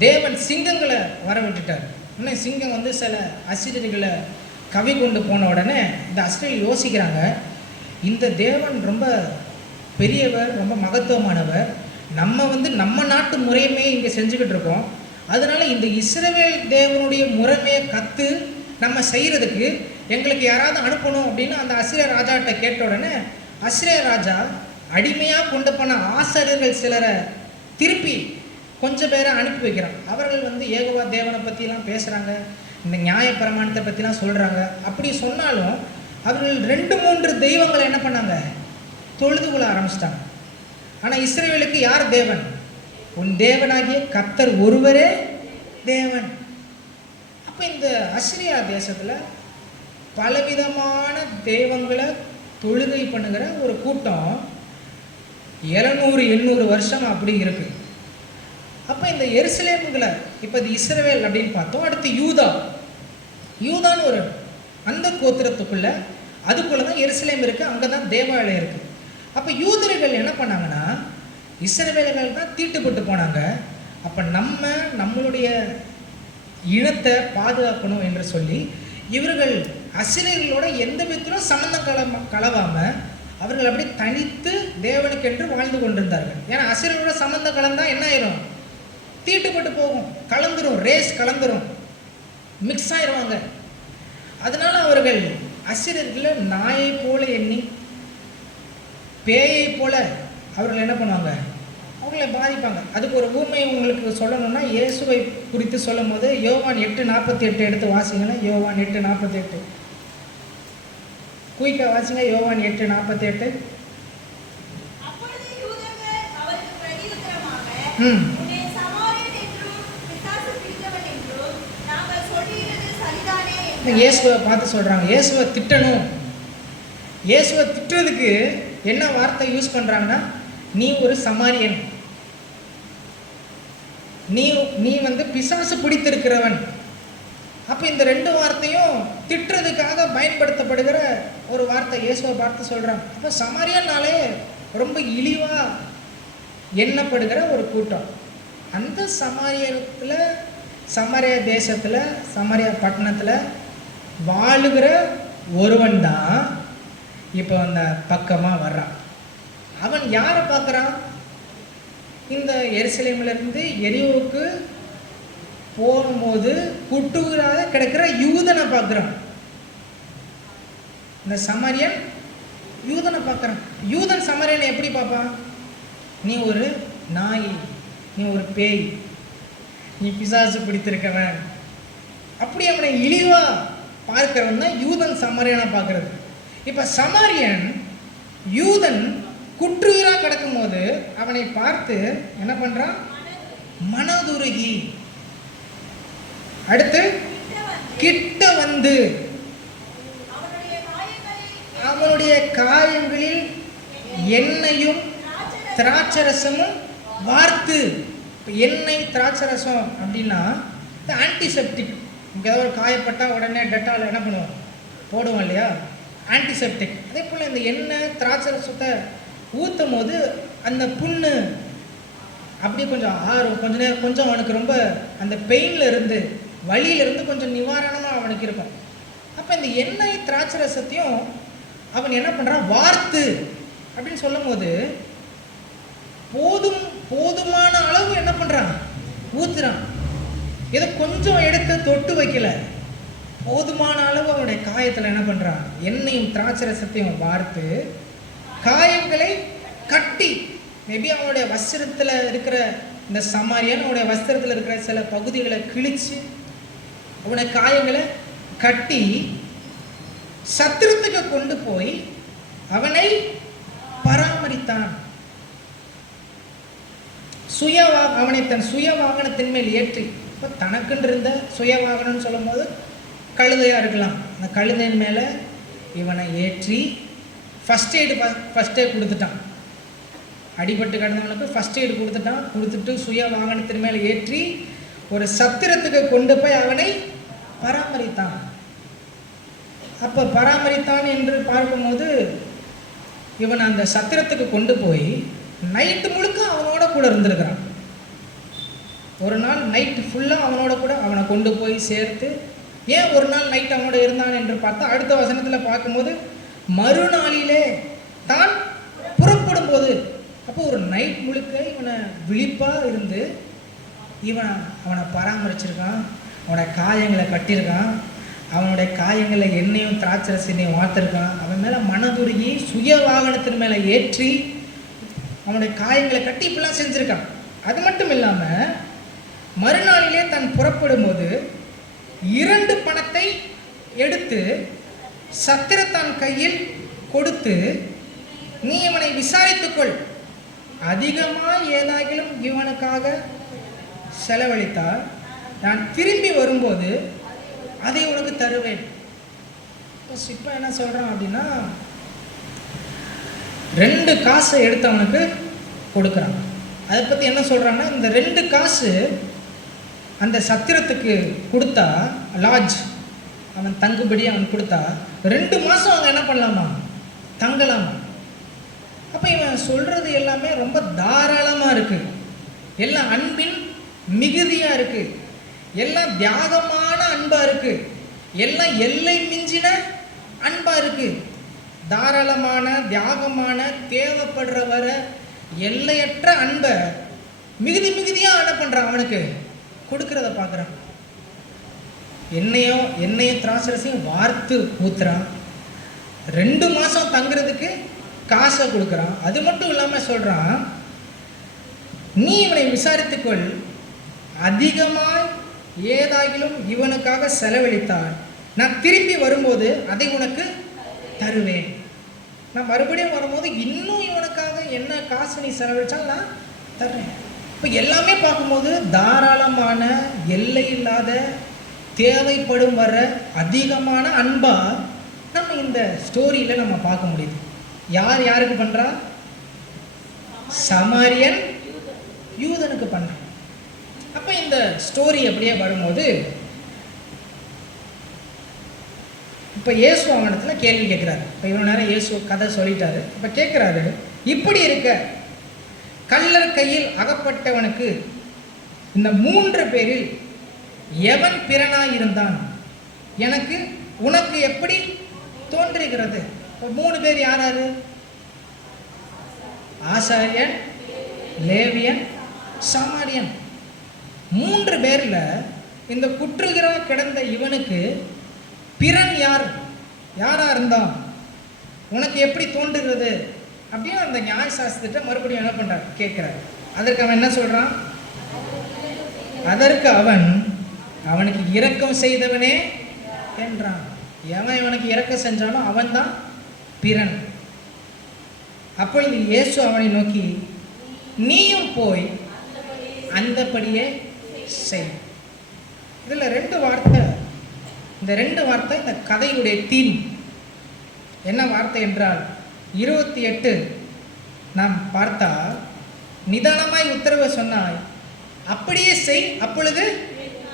தேவன் சிங்கங்களை வர விட்டுட்டார். இன்னும் சிங்கம் வந்து சில அசிரியர்களை கவி கொண்டு போன உடனே இந்த அசிரியர்கள் யோசிக்கிறாங்க, இந்த தேவன் ரொம்ப பெரியவர், ரொம்ப மகத்துவமானவர், நம்ம வந்து நம்ம நாட்டு முறையுமே இங்கே செஞ்சுக்கிட்டு இருக்கோம், அதனால இந்த இஸ்ரவேல் தேவனுடைய முறைமையை கற்று நம்ம செய்கிறதுக்கு எங்களுக்கு யாராவது அனுப்பணும் அப்படின்னு அந்த அசிரிய ராஜாட்ட கேட்ட உடனே அசிரிய ராஜா அடிமையாக கொண்டு போன ஆசாரியர்கள் சிலரை திருப்பி கொஞ்சம் பேரை அனுப்பி வைக்கிறான். அவர்கள் வந்து ஏகோவா தேவனை பற்றிலாம் பேசுகிறாங்க, இந்த நியாய பிரமாணத்தை பற்றிலாம் சொல்கிறாங்க. அப்படி சொன்னாலும் அவர்கள் 2-3 தெய்வங்களை என்ன பண்ணாங்க? தொழுது கொள்ள ஆரம்பிச்சிட்டாங்க. ஆனால் இஸ்ரவேலுக்கு யார் தேவன்? உன் தேவனாகிய கர்த்தர் ஒருவரே தேவன். அப்போ இந்த அசிரியா தேசத்தில் பலவிதமான தெய்வங்களை தொழுகை பண்ணுகிற ஒரு கூட்டம் 700-800 வருஷம் அப்படி இருக்கு. அப்போ இந்த எருசலேமுகளை, இப்போ இது இஸ்ரவேல் அப்படின்னு பார்த்தோம். அடுத்து யூதான்னு ஒரு அந்த கோத்திரத்துக்குள்ள, அதுக்குள்ளே தான் எருசலேம் இருக்குது, அங்கே தான் தேவாலயம் இருக்குது. அப்போ யூதர்கள் என்ன பண்ணாங்கன்னா, இஸ்ரவேலர்கள் தான் தீட்டுப்பட்டு போனாங்க. அப்போ நம்மளுடைய இனத்தை பாதுகாக்கணும் என்று சொல்லி இவர்கள் அசிரியர்களோட எந்த விதத்திலும் சம்பந்தம் கலவாமல் அவர்கள் அப்படி தனித்து தேவனுக்கென்று வாழ்ந்து கொண்டிருந்தார்கள். ஏன்னா அசிரியர்களோட சம்பந்தம் கலந்தால் என்ன ஆயிரும்? தீட்டுப்பட்டு போகும், கலந்துரும், ரேஸ் கலந்துரும், மிக்ஸ் ஆயிடுவாங்க. அதனால அவர்கள் அசிரியர்களை நாயை போல எண்ணி பேயை போல அவர்கள் என்ன பண்ணுவாங்க? அவங்களை பாதிப்பாங்க. அதுக்கு ஒரு ஊமை உங்களுக்கு சொல்லணும்னா, இயேசுவை குறித்து சொல்லும் போது யோவான் 8:48 எடுத்து வாசிங்கன்னா, யோவான் 8:48 குயிக்கா வாசிங்க. யோவான் 8:48. இயேசுவை பார்த்து சொல்றாங்க, இயேசுவை திட்டணும். இயேசுவை திட்டுறதுக்கு என்ன வார்த்தை யூஸ் பண்றாங்கன்னா, நீ ஒரு சமாரியன், நீ வந்து பிசாசு பிடித்திருக்கிறவன். அப்போ இந்த 2 வார்த்தையும் திட்டுறதுக்காக பயன்படுத்தப்படுகிற ஒரு வார்த்தை இயேசுவை பார்த்து சொல்கிறாங்க. அப்போ சமாரியனாலே ரொம்ப இழிவாக எண்ணப்படுகிற ஒரு கூட்டம். அந்த சமாரியா தேசத்தில், சமாரியா பட்டணத்தில் வாழுகிற ஒருவன் தான் இப்போ அந்த பக்கமாக வர்றான். அவன் யாரை பார்க்குறான்? இந்த எருசலேமிலிருந்து எரியோவுக்கு போகும்போது குட்டுகிறாக கிடக்கிற யூதனை பார்க்குறான். இந்த சமாரியன் யூதனை பார்க்குறான். யூதன் சமாரியனை எப்படி பார்ப்பான்? நீ ஒரு நாய், நீ ஒரு பேய், நீ பிசாசு பிடித்திருக்கவன், அப்படி அவனை இழிவா பார்க்கிறவன் தான் யூதன் சமாரியனை பார்க்கறது. இப்போ சமாரியன் யூதன் குற்றுயிரா கிடக்கும் போது அவனை பார்த்து என்ன பண்றான்? மனதுருகி அடுத்து கிட்ட வந்து அவனுடைய காயங்களில் எண்ணெயும் திராட்சரசமும் வார்த்து. இப்போ எண்ணெய் திராட்சரசம் அப்படின்னா இது ஆன்டிசெப்டிக். இங்கே ஏதாவது ஒரு காயப்பட்டால் உடனே டெட்டால் என்ன பண்ணுவோம், போடுவோம் இல்லையா, ஆன்டிசெப்டிக். அதே போல் இந்த எண்ணெய் திராட்சரசத்தை ஊற்றும் போது அந்த புண்ணு அப்படி கொஞ்சம் ஆறும், கொஞ்ச நேரம் கொஞ்சம் அவனுக்கு ரொம்ப அந்த பெயினில் இருந்து வலியிலிருந்து கொஞ்சம் நிவாரணமாக அவனுக்கு இருக்கும். அப்போ இந்த எண்ணெய் திராட்சரசத்தையும் அவன் என்ன பண்ணுறான், வார்த்து அப்படின்னு சொல்லும் போது போதுமான அளவு என்ன பண்ணுறான், ஊத்துறான். ஏதோ கொஞ்சம் எடுத்து தொட்டு வைக்கல, போதுமான அளவு அவனுடைய காயத்தில் என்ன பண்ணுறான், எண்ணெயும் திராட்சரசத்தையும் வார்த்து காயங்களை கட்டி. மேபி அவனுடைய வஸ்திரத்தில் இருக்கிற இந்த சமாரியன் அவனுடைய வஸ்திரத்தில் இருக்கிற சில பகுதிகளை கிழிச்சு அவனுடைய காயங்களை கட்டி சத்திரத்துக்கு கொண்டு போய் அவனை பராமரித்தான். அவனை தன் சுய வாகனத்தின் மேல் ஏற்றி. இப்போ தனக்குன்னு இருந்த சுய வாகனம்னு சொல்லும் போது கழுதையாக இருக்கலாம். அந்த கழுதையின் மேலே இவனை ஏற்றி ஃபஸ்ட் எய்டு கொடுத்துட்டான். அடிபட்டு கிடந்தவனுக்கு ஃபஸ்ட் எய்டு கொடுத்துட்டு சுய வாகனத்தின் மேலே ஏற்றி ஒரு சத்திரத்துக்கு கொண்டு போய் அவனை பராமரித்தான். அப்போ பராமரித்தான் என்று பார்க்கும்போது இவன் அந்த சத்திரத்துக்கு கொண்டு போய் நைட்டு முழுக்க அவனோட கூட இருந்திருக்கிறான். ஒரு நாள் நைட்டு ஃபுல்லாக அவனோட கூட அவனை கொண்டு போய் சேர்த்து. ஏன் ஒரு நாள் நைட் அவனோட இருந்தான் என்று பார்த்தா அடுத்த வசனத்தில் பார்க்கும்போது மறுநாளிலே தான் புறப்படும் போது, அப்போ ஒரு நைட் முழுக்க இவனை விழிப்பாக இருந்து அவனை பராமரிச்சிருக்கான். அவனை காயங்களை கட்டியிருக்கான். அவனுடைய காயங்களை எண்ணெயும் திராட்சரசனையும் வார்த்திருக்கான். அவன் மேலே மனதுருகி சுய வாகனத்தின் மேலே ஏற்றி அவனுடைய காயங்களை கட்டி இப்படிலாம் செஞ்சுருக்கான். அது மட்டும் இல்லாமல் மறுநாளிலே தான் புறப்படும் போது 2 பணத்தை எடுத்து சத்திரத்தான் கையில் கொடுத்து, நீ இவனை விசாரித்துக்கொள், அதிகமாக ஏதாகிலும் இவனுக்காக செலவழித்தால் நான் திரும்பி வரும்போது அதை உனக்கு தருவேன். இப்போ என்ன சொல்கிறான் அப்படின்னா 2 காசை எடுத்து அவனுக்கு கொடுக்குறான். அதை பற்றி என்ன சொல்கிறான்னா, இந்த 2 காசு அந்த சத்திரத்துக்கு கொடுத்தா, லாட்ஜ் அவன் தங்குபடி அவன் கொடுத்தா 2 மாதம் அவங்க என்ன பண்ணலாமா, தங்கலாமா. அப்போ இவன் சொல்கிறது எல்லாமே ரொம்ப தாராளமாக இருக்குது. எல்லாம் அன்பின் மிகுதியாக இருக்குது. எல்லாம் தியாகமான அன்பாக இருக்குது. எல்லாம் எல்லை மிஞ்சின அன்பாக இருக்குது. தாராளமான தியாகமான தேவைப்படுற வர எல்லையற்ற அன்பை மிகுதியாக என்ன பண்ணுறான், அவனுக்கு கொடுக்கறத பார்க்குறான். எண்ணெயும் திராட்சரசையும் வார்த்து ஊத்துறான். 2 மாதம் தங்குறதுக்கு காசை கொடுக்குறான். அது மட்டும் இல்லாமல் சொல்கிறான், நீ இவனை விசாரித்துக்கொள், அதிகமாய் ஏதாகிலும் இவனுக்காக செலவழித்தால் நான் திரும்பி வரும்போது அதை உனக்கு தருவேன். நான் மறுபடியும் வரும்போது இன்னும் இவனுக்காக என்ன காசு நீ செலவழிச்சால் நான் தர்றேன். இப்போ எல்லாமே பார்க்கும்போது தாராளமான எல்லை இல்லாத தேவைப்படும் வர அதிகமான அன்பா நம்ம இந்த ஸ்டோரியில் நம்ம பார்க்க முடியுது. யார் யாருக்கு பண்ணுறா, சமாரியன் யூதனுக்கு பண்ணுறான். அப்போ இந்த ஸ்டோரி அப்படியே வரும்போது இப்போ இயேசு அவனிடத்துல கேள்வி கேட்குறாரு. இப்போ இவ்வளோ நேரம் இயேசு கதை சொல்லிட்டாரு. இப்போ கேட்குறாரு, இப்படி இருக்க கள்ளர் கையில் அகப்பட்டவனுக்கு இந்த 3 பேரில் எவன் பிறனாய் இருந்தான், உனக்கு எப்படி தோன்றுகிறது? இப்போ 3 பேர் யாராரு? ஆசாரியன், லேவியன், சமாரியன். 3 பேரில் இந்த குற்றுகிறான் கிடந்த இவனுக்கு பிறன் யாரா இருந்தான், உனக்கு எப்படி தோன்றுகிறது அப்படின்னு அந்த நியாயசாஸ்திரத்தை மறுபடியும் என்ன பண்றார், கேட்கிறார். அதற்கு அவன் என்ன சொல்றான்? அதற்கு அவனுக்கு இரக்கம் செய்தவனே என்றான். எவன் இவனுக்கு இரக்கம் செஞ்சாலும் அவன் தான் பிறன். அப்பொழுது இயேசு அவனை நோக்கி, நீயும் போய் அந்தபடியே செய். இதில் 2 வார்த்தை. இந்த 2 வார்த்தை இந்த கதையுடைய தீம். என்ன வார்த்தை என்றால் 28 நாம் பார்த்தா நிதானமாய் உத்தரவு சொன்னாய், அப்படியே செய், அப்பொழுது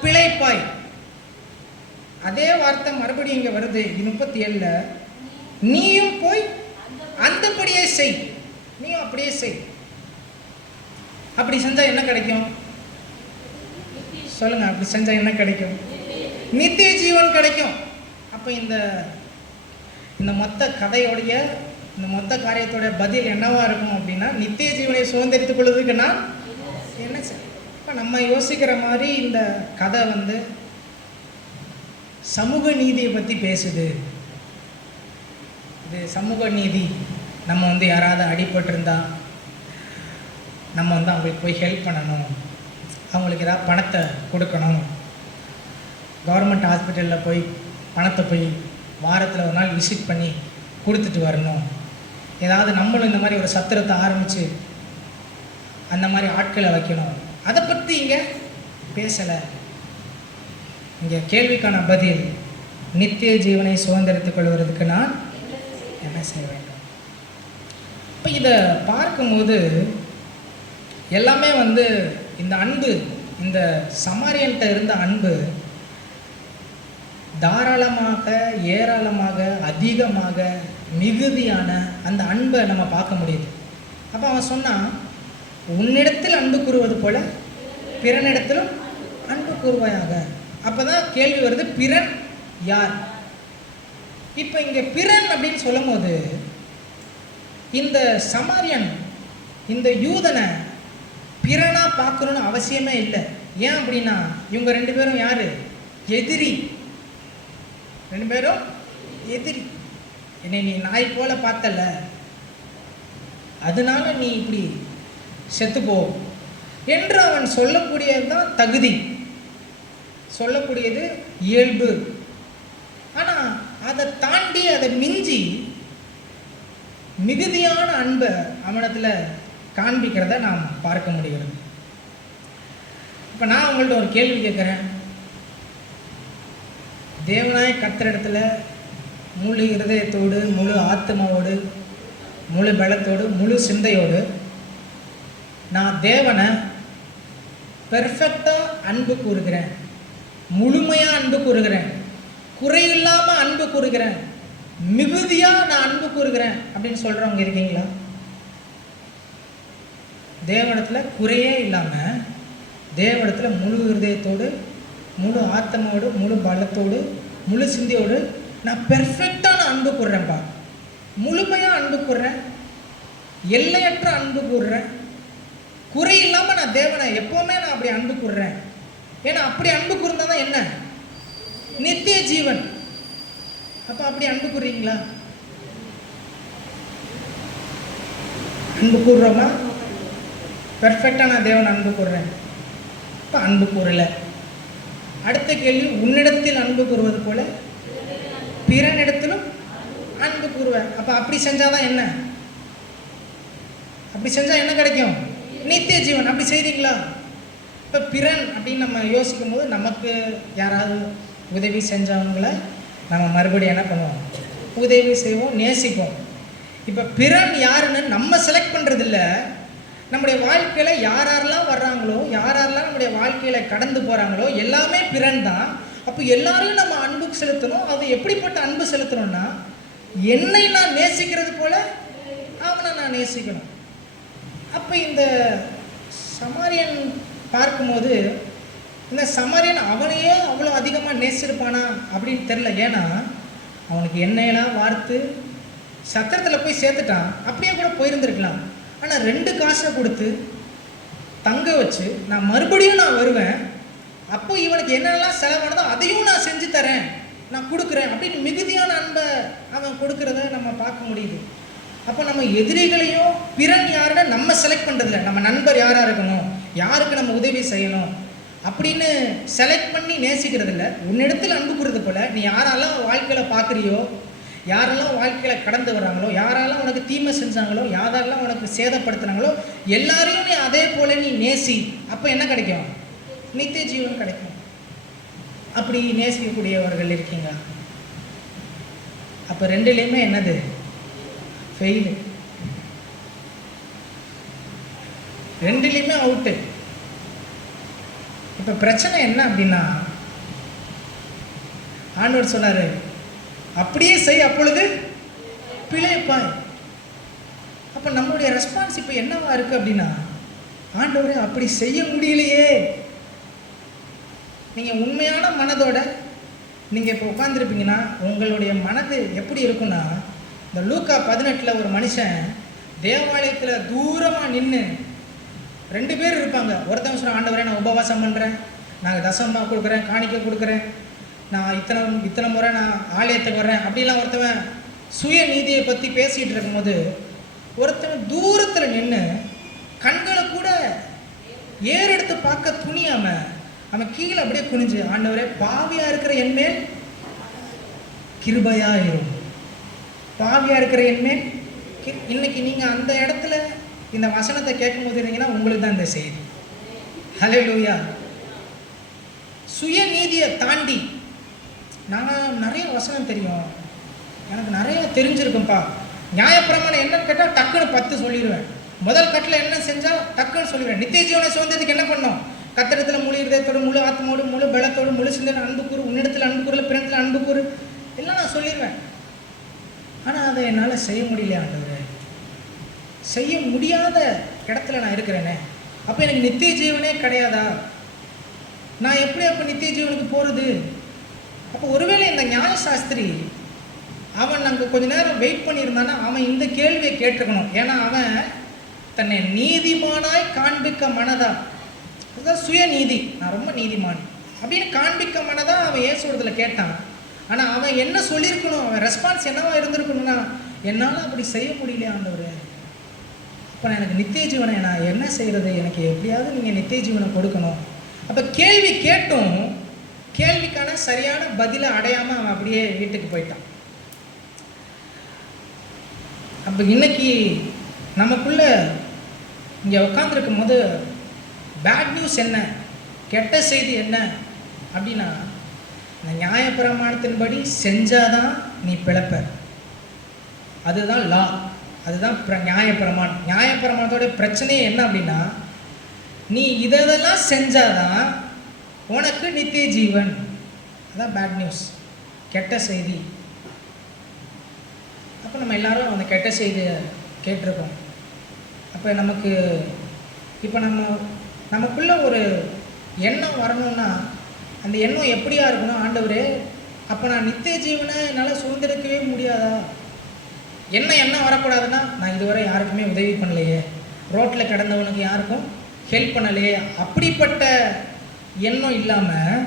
பிழைப்பாய். அதே வார்த்தை மறுபடியும் இங்க வருது 37ல, நீயும் போய் அந்தபடியே செய், நீயும் அப்படியே செய். அப்படி செஞ்சா என்ன கிடைக்கும் சொல்லுங்க? அப்படி செஞ்சா என்ன கிடைக்கும்? நித்திய ஜீவன் கிடைக்கும். அப்ப இந்த மொத்த கதையோடைய, இந்த மொத்த காரியத்தோட பதில் என்னவா இருக்கும் அப்படின்னா, நித்திய ஜீவனை சுதந்திரித்துக் கொள்வதற்கு நான் என்ன செய்ய? இப்போ நம்ம யோசிக்கிற மாதிரி இந்த கதை சமூக நீதியை பற்றி பேசுது. இது சமூக நீதி. நம்ம யாராவது அடிபட்டிருந்தா நம்ம அவங்களுக்கு போய் ஹெல்ப் பண்ணணும், அவங்களுக்கு ஏதாவது பணத்தை கொடுக்கணும், கவர்மெண்ட் ஹாஸ்பிட்டலில் போய் பணத்தை போய் வாரத்தில் ஒரு நாள் விசிட் பண்ணி கொடுத்துட்டு வரணும். ஏதாவது நம்மளும் இந்த மாதிரி ஒரு சத்திரத்தை ஆரம்பித்து அந்த மாதிரி ஆட்களை வைக்கணும். அதை பற்றி இங்கே பேசலை. இங்கே கேள்விக்கான பதில், நித்திய ஜீவனை சுதந்திரித்துக் கொள்வதற்கு நான் என்ன செய்ய வேண்டும்? இப்போ இதை பார்க்கும்போது எல்லாமே இந்த அன்பு, இந்த சமாரியன்ட்ட இருந்த அன்பு தாராளமாக, ஏராளமாக, அதிகமாக, மிகுதியான அந்த அன்பை நம்ம பார்க்க முடியுது. அப்போ அவன் சொன்னான், உன்னிடத்தில் அன்பு கூறுவது போல பிறனிடத்திலும் அன்பு கூறுவாயாக. அப்போ தான் கேள்வி வருது, பிறன் யார்? இப்போ இங்கே பிறன் அப்படின்னு சொல்லும் போது இந்த சமாரியன் இந்த யூதனை பிறனா பார்க்கணுன்னு அவசியமே இல்லை. ஏன் அப்படின்னா இவங்க 2 பேரும் யாரு? எதிரி. 2 பேரும் எதிரி. என்னை நீ நாய் போல பார்த்தல, அதனால நீ இப்படி செத்துப்போ என்று அவன் சொல்லக்கூடியது தான் தகுதி, சொல்லக்கூடியது இயல்பு. ஆனால் அதை தாண்டி, அதை மிஞ்சி மிகுதியான அன்பை அவனிடத்தில் காண்பிக்கிறத நாம் பார்க்க முடிகிறது. இப்போ நான் உங்கள்கிட்ட ஒரு கேள்வி கேட்குறேன். தேவனாய கர்த்தரிடத்துல முழு இருதயத்தோடு, முழு ஆத்மாவோடு, முழு பலத்தோடு, முழு சிந்தையோடு நான் தேவனை பெர்ஃபெக்டாக அன்பு கூறுகிறேன், முழுமையாக அன்பு கூறுகிறேன், குறையில்லாமல் அன்பு கூறுகிறேன், மிகுதியாக நான் அன்பு கூறுகிறேன் அப்படின்னு சொல்கிறவங்க இருக்கீங்களா? தேவனிடத்தில் குறையே இல்லாமல், தேவனிடத்தில் முழு இருதயத்தோடு, முழு ஆத்மாவோடு, முழு பலத்தோடு, முழு சிந்தையோடு நான் பெர்ஃபெக்டாக நான் அன்பு கூறுறேன்ப்பா, முழுமையாக அன்பு கூறுறேன், எல்லையற்ற அன்பு கூறுறேன், குறை இல்லாமல் நான் தேவனை எப்போவுமே நான் அப்படி அன்பு கூறுறேன். ஏன்னா அப்படி அன்பு கூர்ந்தால் தான் என்ன? நித்திய ஜீவன். அப்போ அப்படி அன்பு கூறுறீங்களா? அன்பு கூறுறோமா? பெர்ஃபெக்டாக நான் தேவன் அன்பு கூறுறேன். இப்போ அன்பு கூறலை. அடுத்த கேள்வி, உன்னிடத்தில் அன்பு கூறுவது போல பிறனிடத்திலும் அன்பு கூறுவேன். அப்போ அப்படி செஞ்சாதான் என்ன? அப்படி செஞ்சால் என்ன கிடைக்கும்? நித்திய ஜீவன். அப்படி செய்றீங்களா? இப்போ பிறன் அப்படின்னு நம்ம யோசிக்கும் போது நமக்கு யாராவது உதவி செஞ்சவங்கள நம்ம மறுபடியும் என்ன பண்ணுவோம்? உதவி செய்வோம், நேசிப்போம். இப்போ பிறன் யாருன்னு நம்ம செலக்ட் பண்ணுறதில்ல. நம்முடைய வாழ்க்கையில் யாரெல்லாம் வர்றாங்களோ, யாரெல்லாம் நம்முடைய வாழ்க்கையில் கடந்து போகிறாங்களோ எல்லாமே பிறன் தான். அப்போ எல்லாரையும் நம்ம அன்பு செலுத்தணும். அது எப்படிப்பட்ட அன்பு செலுத்தணும்னா, என்னை நான் நேசிக்கிறது போல அவனை நான் நேசிக்கணும். அப்போ இந்த சமாரியன் பார்க்கும்போது, இந்த சமாரியன் அவனையே அவ்வளோ அதிகமாக நேசிருப்பானா அப்படின்னு தெரில. ஏன்னா அவனுக்கு எண்ணெயெல்லாம் வார்த்து சத்திரத்தில் போய் சேர்த்துட்டான். அப்படியே கூட போயிருந்துருக்கலாம். ஆனால் 2 காசை கொடுத்து தங்க வச்சு, நான் மறுபடியும் நான் வருவேன், அப்போ இவனுக்கு என்னெல்லாம் செலவானதோ அதையும் நான் செஞ்சு தரேன், நான் கொடுக்குறேன் அப்படின்னு மிகுதியான அன்பை அவன் கொடுக்குறத நம்ம பார்க்க முடியுது. அப்போ நம்ம எதிரிகளையும் பிறன் யாருன்னா நம்ம செலக்ட் பண்ணுறதில்ல. நம்ம நண்பர் யாராக இருக்கணும், யாருக்கு நம்ம உதவி செய்யணும் அப்படின்னு செலக்ட் பண்ணி நேசிக்கிறது இல்லை. உன்னிடத்தில் அன்பு கூறுறது போல் நீ யாரெல்லாம் வாழ்க்கையில் பார்க்குறியோ, யாரெல்லாம் வாழ்க்கையில் கடந்து வராங்களோ, யாரெல்லாம் உனக்கு தீமை செஞ்சாங்களோ, யாரெல்லாம் உனக்கு சேதப்படுத்துனாங்களோ எல்லாரையும் நீ அதே போல் நீ நேசி. அப்போ என்ன கிடைக்கும்? நித்திய ஜீவன் கிடைக்கும். அப்படி நேசிக்கக்கூடியவர்கள் இருக்கீங்க. அப்போ 2லேயுமே என்னது? ஃபெயிலு. ரெண்டுலேயுமே அவுட்டு. இப்போ பிரச்சனை என்ன அப்படின்னா, ஆண்டவர் சொன்னார், அப்படியே செய் அப்பொழுது பிழைப்பாய். அப்போ நம்மளுடைய ரெஸ்பான்ஸ் இப்போ என்னவா இருக்குது அப்படின்னா, ஆண்டவரே அப்படி செய்ய முடியலையே. நீங்கள் உண்மையான மனதோட நீங்கள் இப்போ உட்காந்துருப்பீங்கன்னா உங்களுடைய மனது எப்படி இருக்குன்னா, இந்த லூக்கா 18 ஒரு மனுஷன் தேவாலயத்தில் தூரமாக நின்று 2 பேர் இருப்பாங்க. ஒருத்தவங்க சொல்கிறான், ஆண்டவரே நான் உபவாசம் பண்ணுறேன், நான் தசமாக கொடுக்குறேன், காணிக்கை கொடுக்குறேன், நான் இத்தனை முறை நான் ஆலயத்துக்கு வர்றேன் அப்படிலாம் ஒருத்தவன் சுய நீதியை பற்றி பேசிகிட்டு இருக்கும்போது, ஒருத்தவன் தூரத்தில் நின்று கண்களை கூட ஏறெடுத்து பார்க்க துணியாமல் அவன் கீழே அப்படியே குனிஞ்சு, ஆண்டவரே பாவியாக இருக்கிற என்மேல் கிருபையாயிரும், பாவியாக இருக்கிற என்மேல். இன்னைக்கு நீங்கள் அந்த இடத்துல இந்த வசனத்தை கேட்கும்போது இருந்தீங்கன்னா உங்களுக்கு தான் இந்த செய்தி. ஹல்லேலூயா. சுய நீதியை தாண்டி நான் நிறைய வசனம் தெரியும், எனக்கு நிறைய தெரிஞ்சிருக்கும்பா. நியாயப்பிரமாணம் என்னன்னு கேட்டால் டக்குன்னு 10 சொல்லிடுவேன். முதல் கட்டில் என்ன செஞ்சால் டக்குன்னு சொல்லிடுவேன். நித்திய ஜீவனை சுதந்திரத்துக்கு என்ன பண்ணோம்? கத்திரத்தில் முழு இதயத்தோடு, முழு ஆத்மோடு, முழு பலத்தோடு, முழு சிந்தனை அன்பு கூறு, உன்னிடத்தில் அன்பு கூறு, பிறத்தில் அன்பு கூறு, எல்லாம் நான் சொல்லிடுவேன். ஆனால் அதை என்னால் செய்ய முடியல ஆண்டவரே. செய்ய முடியாத இடத்துல நான் இருக்கிறேனே, அப்போ எனக்கு நித்திய ஜீவனே கிடையாதா? நான் எப்படி அப்போ நித்திய ஜீவனுக்கு போகிறது? அப்போ ஒருவேளை இந்த நியாயசாஸ்திரி அவன் அங்கே கொஞ்ச நேரம் வெயிட் பண்ணியிருந்தானா அவன் இந்த கேள்வியை கேட்டிருக்கணும். ஏன்னா அவன் தன்னை நீதிமானாய் காண்பிக்க மனதா, அதுதான் சுயநீதி, நான் ரொம்ப நீதிமான் அப்படின்னு காண்பிக்க மனதா அவன் இயேசுவிடத்தில் கேட்டான். ஆனால் அவன் என்ன சொல்லியிருக்கணும், அவன் ரெஸ்பான்ஸ் என்னவா இருந்திருக்கணும்னா, என்னால் அப்படி செய்ய முடியல ஆண்டவரே, அப்போ எனக்கு நித்திய ஜீவனை நான் என்ன செய்கிறது, எனக்கு எப்படியாவது நீங்கள் நித்திய ஜீவனை கொடுக்கணும். அப்போ கேள்வி கேட்டும் கேள்விக்கான சரியான பதிலை அடையாமல் அவன் அப்படியே வீட்டுக்கு போயிட்டான். அப்போ இன்னைக்கு நமக்குள்ள இங்கே உட்காந்துருக்கும் போது பேட் நியூஸ் என்ன, கெட்ட செய்தி என்ன அப்படின்னா, இந்த நியாயப்பிரமாணத்தின்படி செஞ்சாதான் நீ பிழைப்ப. அதுதான் லா, அதுதான் நியாயப்பிரமாணம். நியாயப்பிரமாணத்தோட பிரச்சனையே என்ன அப்படின்னா, நீ இதெல்லாம் செஞ்சாதான் உனக்கு நித்திய ஜீவன். அதான் பேட் நியூஸ், கெட்ட செய்தி. அப்போ நம்ம எல்லாரும் அந்த கெட்ட செய்தியை கேட்டிருக்கோம். அப்போ நமக்கு இப்போ நமக்குள்ள ஒரு எண்ணம் வரணும்னா அந்த எண்ணம் எப்படியா இருக்கணும், ஆண்டவரே அப்போ நான் நித்திய ஜீவனை என்னால் சுதந்திரிக்கவே முடியாதா? என்ன வரக்கூடாதுன்னா, நான் இதுவரை யாருக்குமே உதவி பண்ணலையே, ரோட்டில் கிடந்தவனுக்கு யாருக்கும் ஹெல்ப் பண்ணலையே, அப்படிப்பட்ட எண்ணம் இல்லாமல்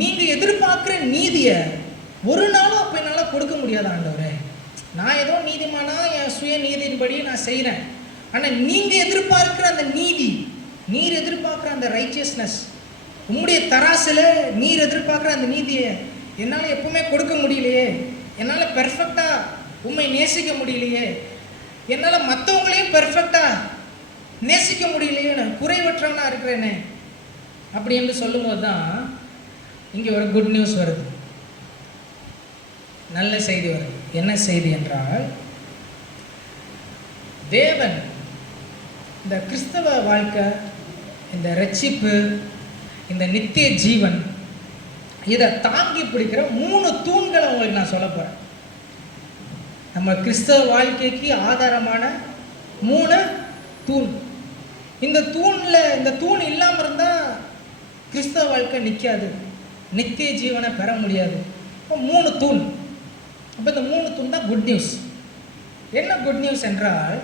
நீங்கள் எதிர்பார்க்குற நீதியை ஒரு நாளும் அப்போ என்னால் கொடுக்க முடியாது ஆண்டவரே. நான் ஏதோ நீதிமானா என் சுய நீதியின்படி நான் செய்கிறேன். ஆனால் நீங்கள் எதிர்பார்க்குற அந்த நீதி, நீர் எதிர்பார்க்குற அந்த ரைச்சியஸ்னஸ், உங்களுடைய தராசில் நீர் எதிர்பார்க்குற அந்த நீதியை என்னால் எப்பவுமே கொடுக்க முடியலையே, என்னால் பெர்ஃபெக்டாக உண்மை நேசிக்க முடியலையே, என்னால் மற்றவங்களையும் பெர்ஃபெக்டாக நேசிக்க முடியலையே, நான் குறைவற்றவனாக இருக்கிறேனே அப்படி என்று சொல்லும்போது தான் இங்கே ஒரு குட் நியூஸ் வருது, நல்ல செய்தி வருது. என்ன செய்தி என்றால், தேவன் இந்த கிறிஸ்தவ வாழ்க்கை, இந்த ரட்சிப்பு, இந்த நித்திய ஜீவன், இதை தாங்கி பிடிக்கிற 3 தூண்களை உங்களுக்கு நான் சொல்ல போகிறேன். நம்ம கிறிஸ்தவ வாழ்க்கைக்கு ஆதாரமான 3 தூண். இந்த தூண் இல்லாமல் இருந்தால் கிறிஸ்தவ வாழ்க்கை நிற்காது, நித்திய ஜீவனை பெற முடியாது. இப்போ 3 தூண். அப்போ இந்த 3 தூண் தான் குட் நியூஸ். என்ன குட் நியூஸ் என்றால்,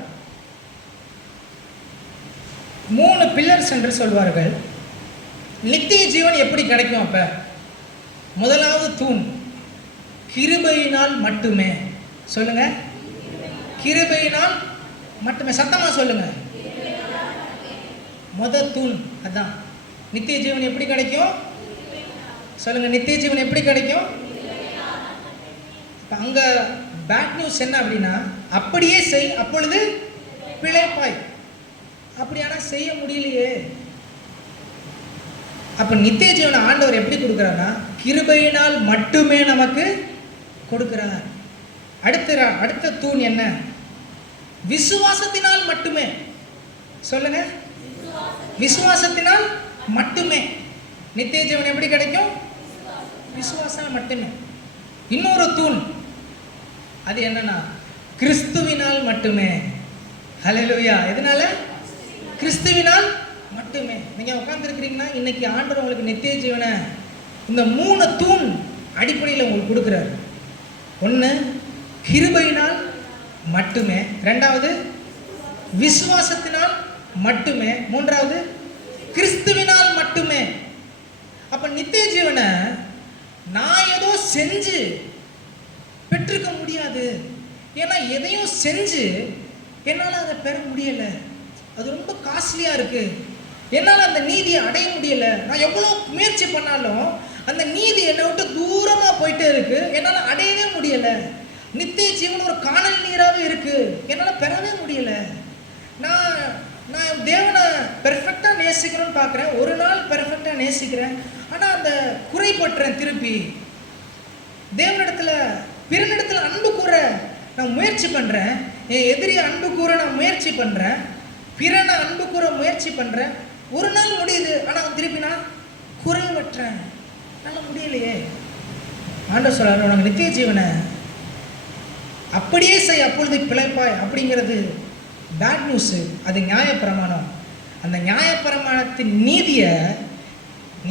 3 பில்லர்ஸ் என்று சொல்வார்கள். நித்திய ஜீவன் எப்படி கிடைக்கும்? அப்போ முதலாவது தூண் கிருபையினால் மட்டுமே. சொல்லுங்க, கிருபையினால் மட்டுமே. சத்தமாக சொல்லுங்க. முதல் தூண் அதான். நித்திய ஜீவன் எப்படி கிடைக்கும்? சொல்லுங்க, நித்திய ஜீவன் எப்படி கிடைக்கும்? அங்கே பேட் நியூஸ் என்ன அப்படின்னா, அப்படியே செய் அப்பொழுது பிழைப்பாய். அப்படியானா செய்ய முடியலையே. அப்போ நித்திய ஜீவனை ஆண்டவர் எப்படி கொடுக்குறாருன்னா, கிருபையினால் மட்டுமே நமக்கு கொடுக்கிறார். அடுத்த தூண் என்ன? விசுவாசத்தினால் மட்டுமே. சொல்லுங்க. விசுவாசத்தினால் மட்டுமே. நித்திய ஜீவன் எப்படி கிடைக்கும்? விசுவாசம் மட்டுமே. இன்னொரு தூண், அது என்னன்னா கிறிஸ்துவினால் மட்டுமே. ஹல்லேலூயா. எதனால? கிறிஸ்துவினால் மட்டுமே. நீங்க உட்கார்ந்துருக்கிறீங்கன்னா இன்னைக்கு ஆண்டவர் உங்களுக்கு நித்திய ஜீவனை இந்த 3 தூண் அடிப்படையில் உங்களுக்கு கொடுக்குறாரு. ஒன்று கிருபையினால் மட்டுமே, ரெண்டாவது விசுவாசத்தினால் மட்டுமே, மூன்றாவது கிறிஸ்துவினால் மட்டுமே. அப்ப நித்திய ஜீவனை நான் ஏதோ செஞ்சு பெற்றிருக்க முடியாது. ஏன்னா எதையும் செஞ்சு என்னால் அதை பெற முடியல. அது ரொம்ப காஸ்ட்லியா இருக்கு. என்னால் அந்த நீதியை அடைய முடியல. நான் எவ்வளோ முயற்சி பண்ணாலும் அந்த நீதி என்னை விட்டு தூரமாக போயிட்டே இருக்கு. என்னால் அடையவே முடியல. நித்திய ஜீவன் ஒரு காணல் நீராகவே இருக்கு. என்னால் பெறவே முடியல. நான் தேவனை பெர்ஃபெக்டாக நேசிக்கணும்னு பார்க்குறேன். ஒரு நாள் பெர்ஃபெக்டாக நேசிக்கிறேன். ஆனால் அந்த குறைபட்டுறேன். திருப்பி தேவனிடத்தில் பிறனிடத்தில் அன்பு கூற நான் முயற்சி பண்ணுறேன். என் எதிரியை அன்பு கூற நான் முயற்சி பண்ணுறேன். பிறனை அன்பு கூற முயற்சி பண்ணுறேன். ஒரு நாள் முடியுது, ஆனால் திருப்பி நான் குறைவற்றேன். என்னால் முடியலையே. ஆண்டவர் சொல்றாரு, உனக்கு நித்திய ஜீவனை அப்படியே செய், அப்பொழுது பிழைப்பாய் அப்படிங்கிறது பேட் நியூஸு. அது நியாயப்பிரமாணம். அந்த நியாயப்பிரமாணத்தின் நீதியை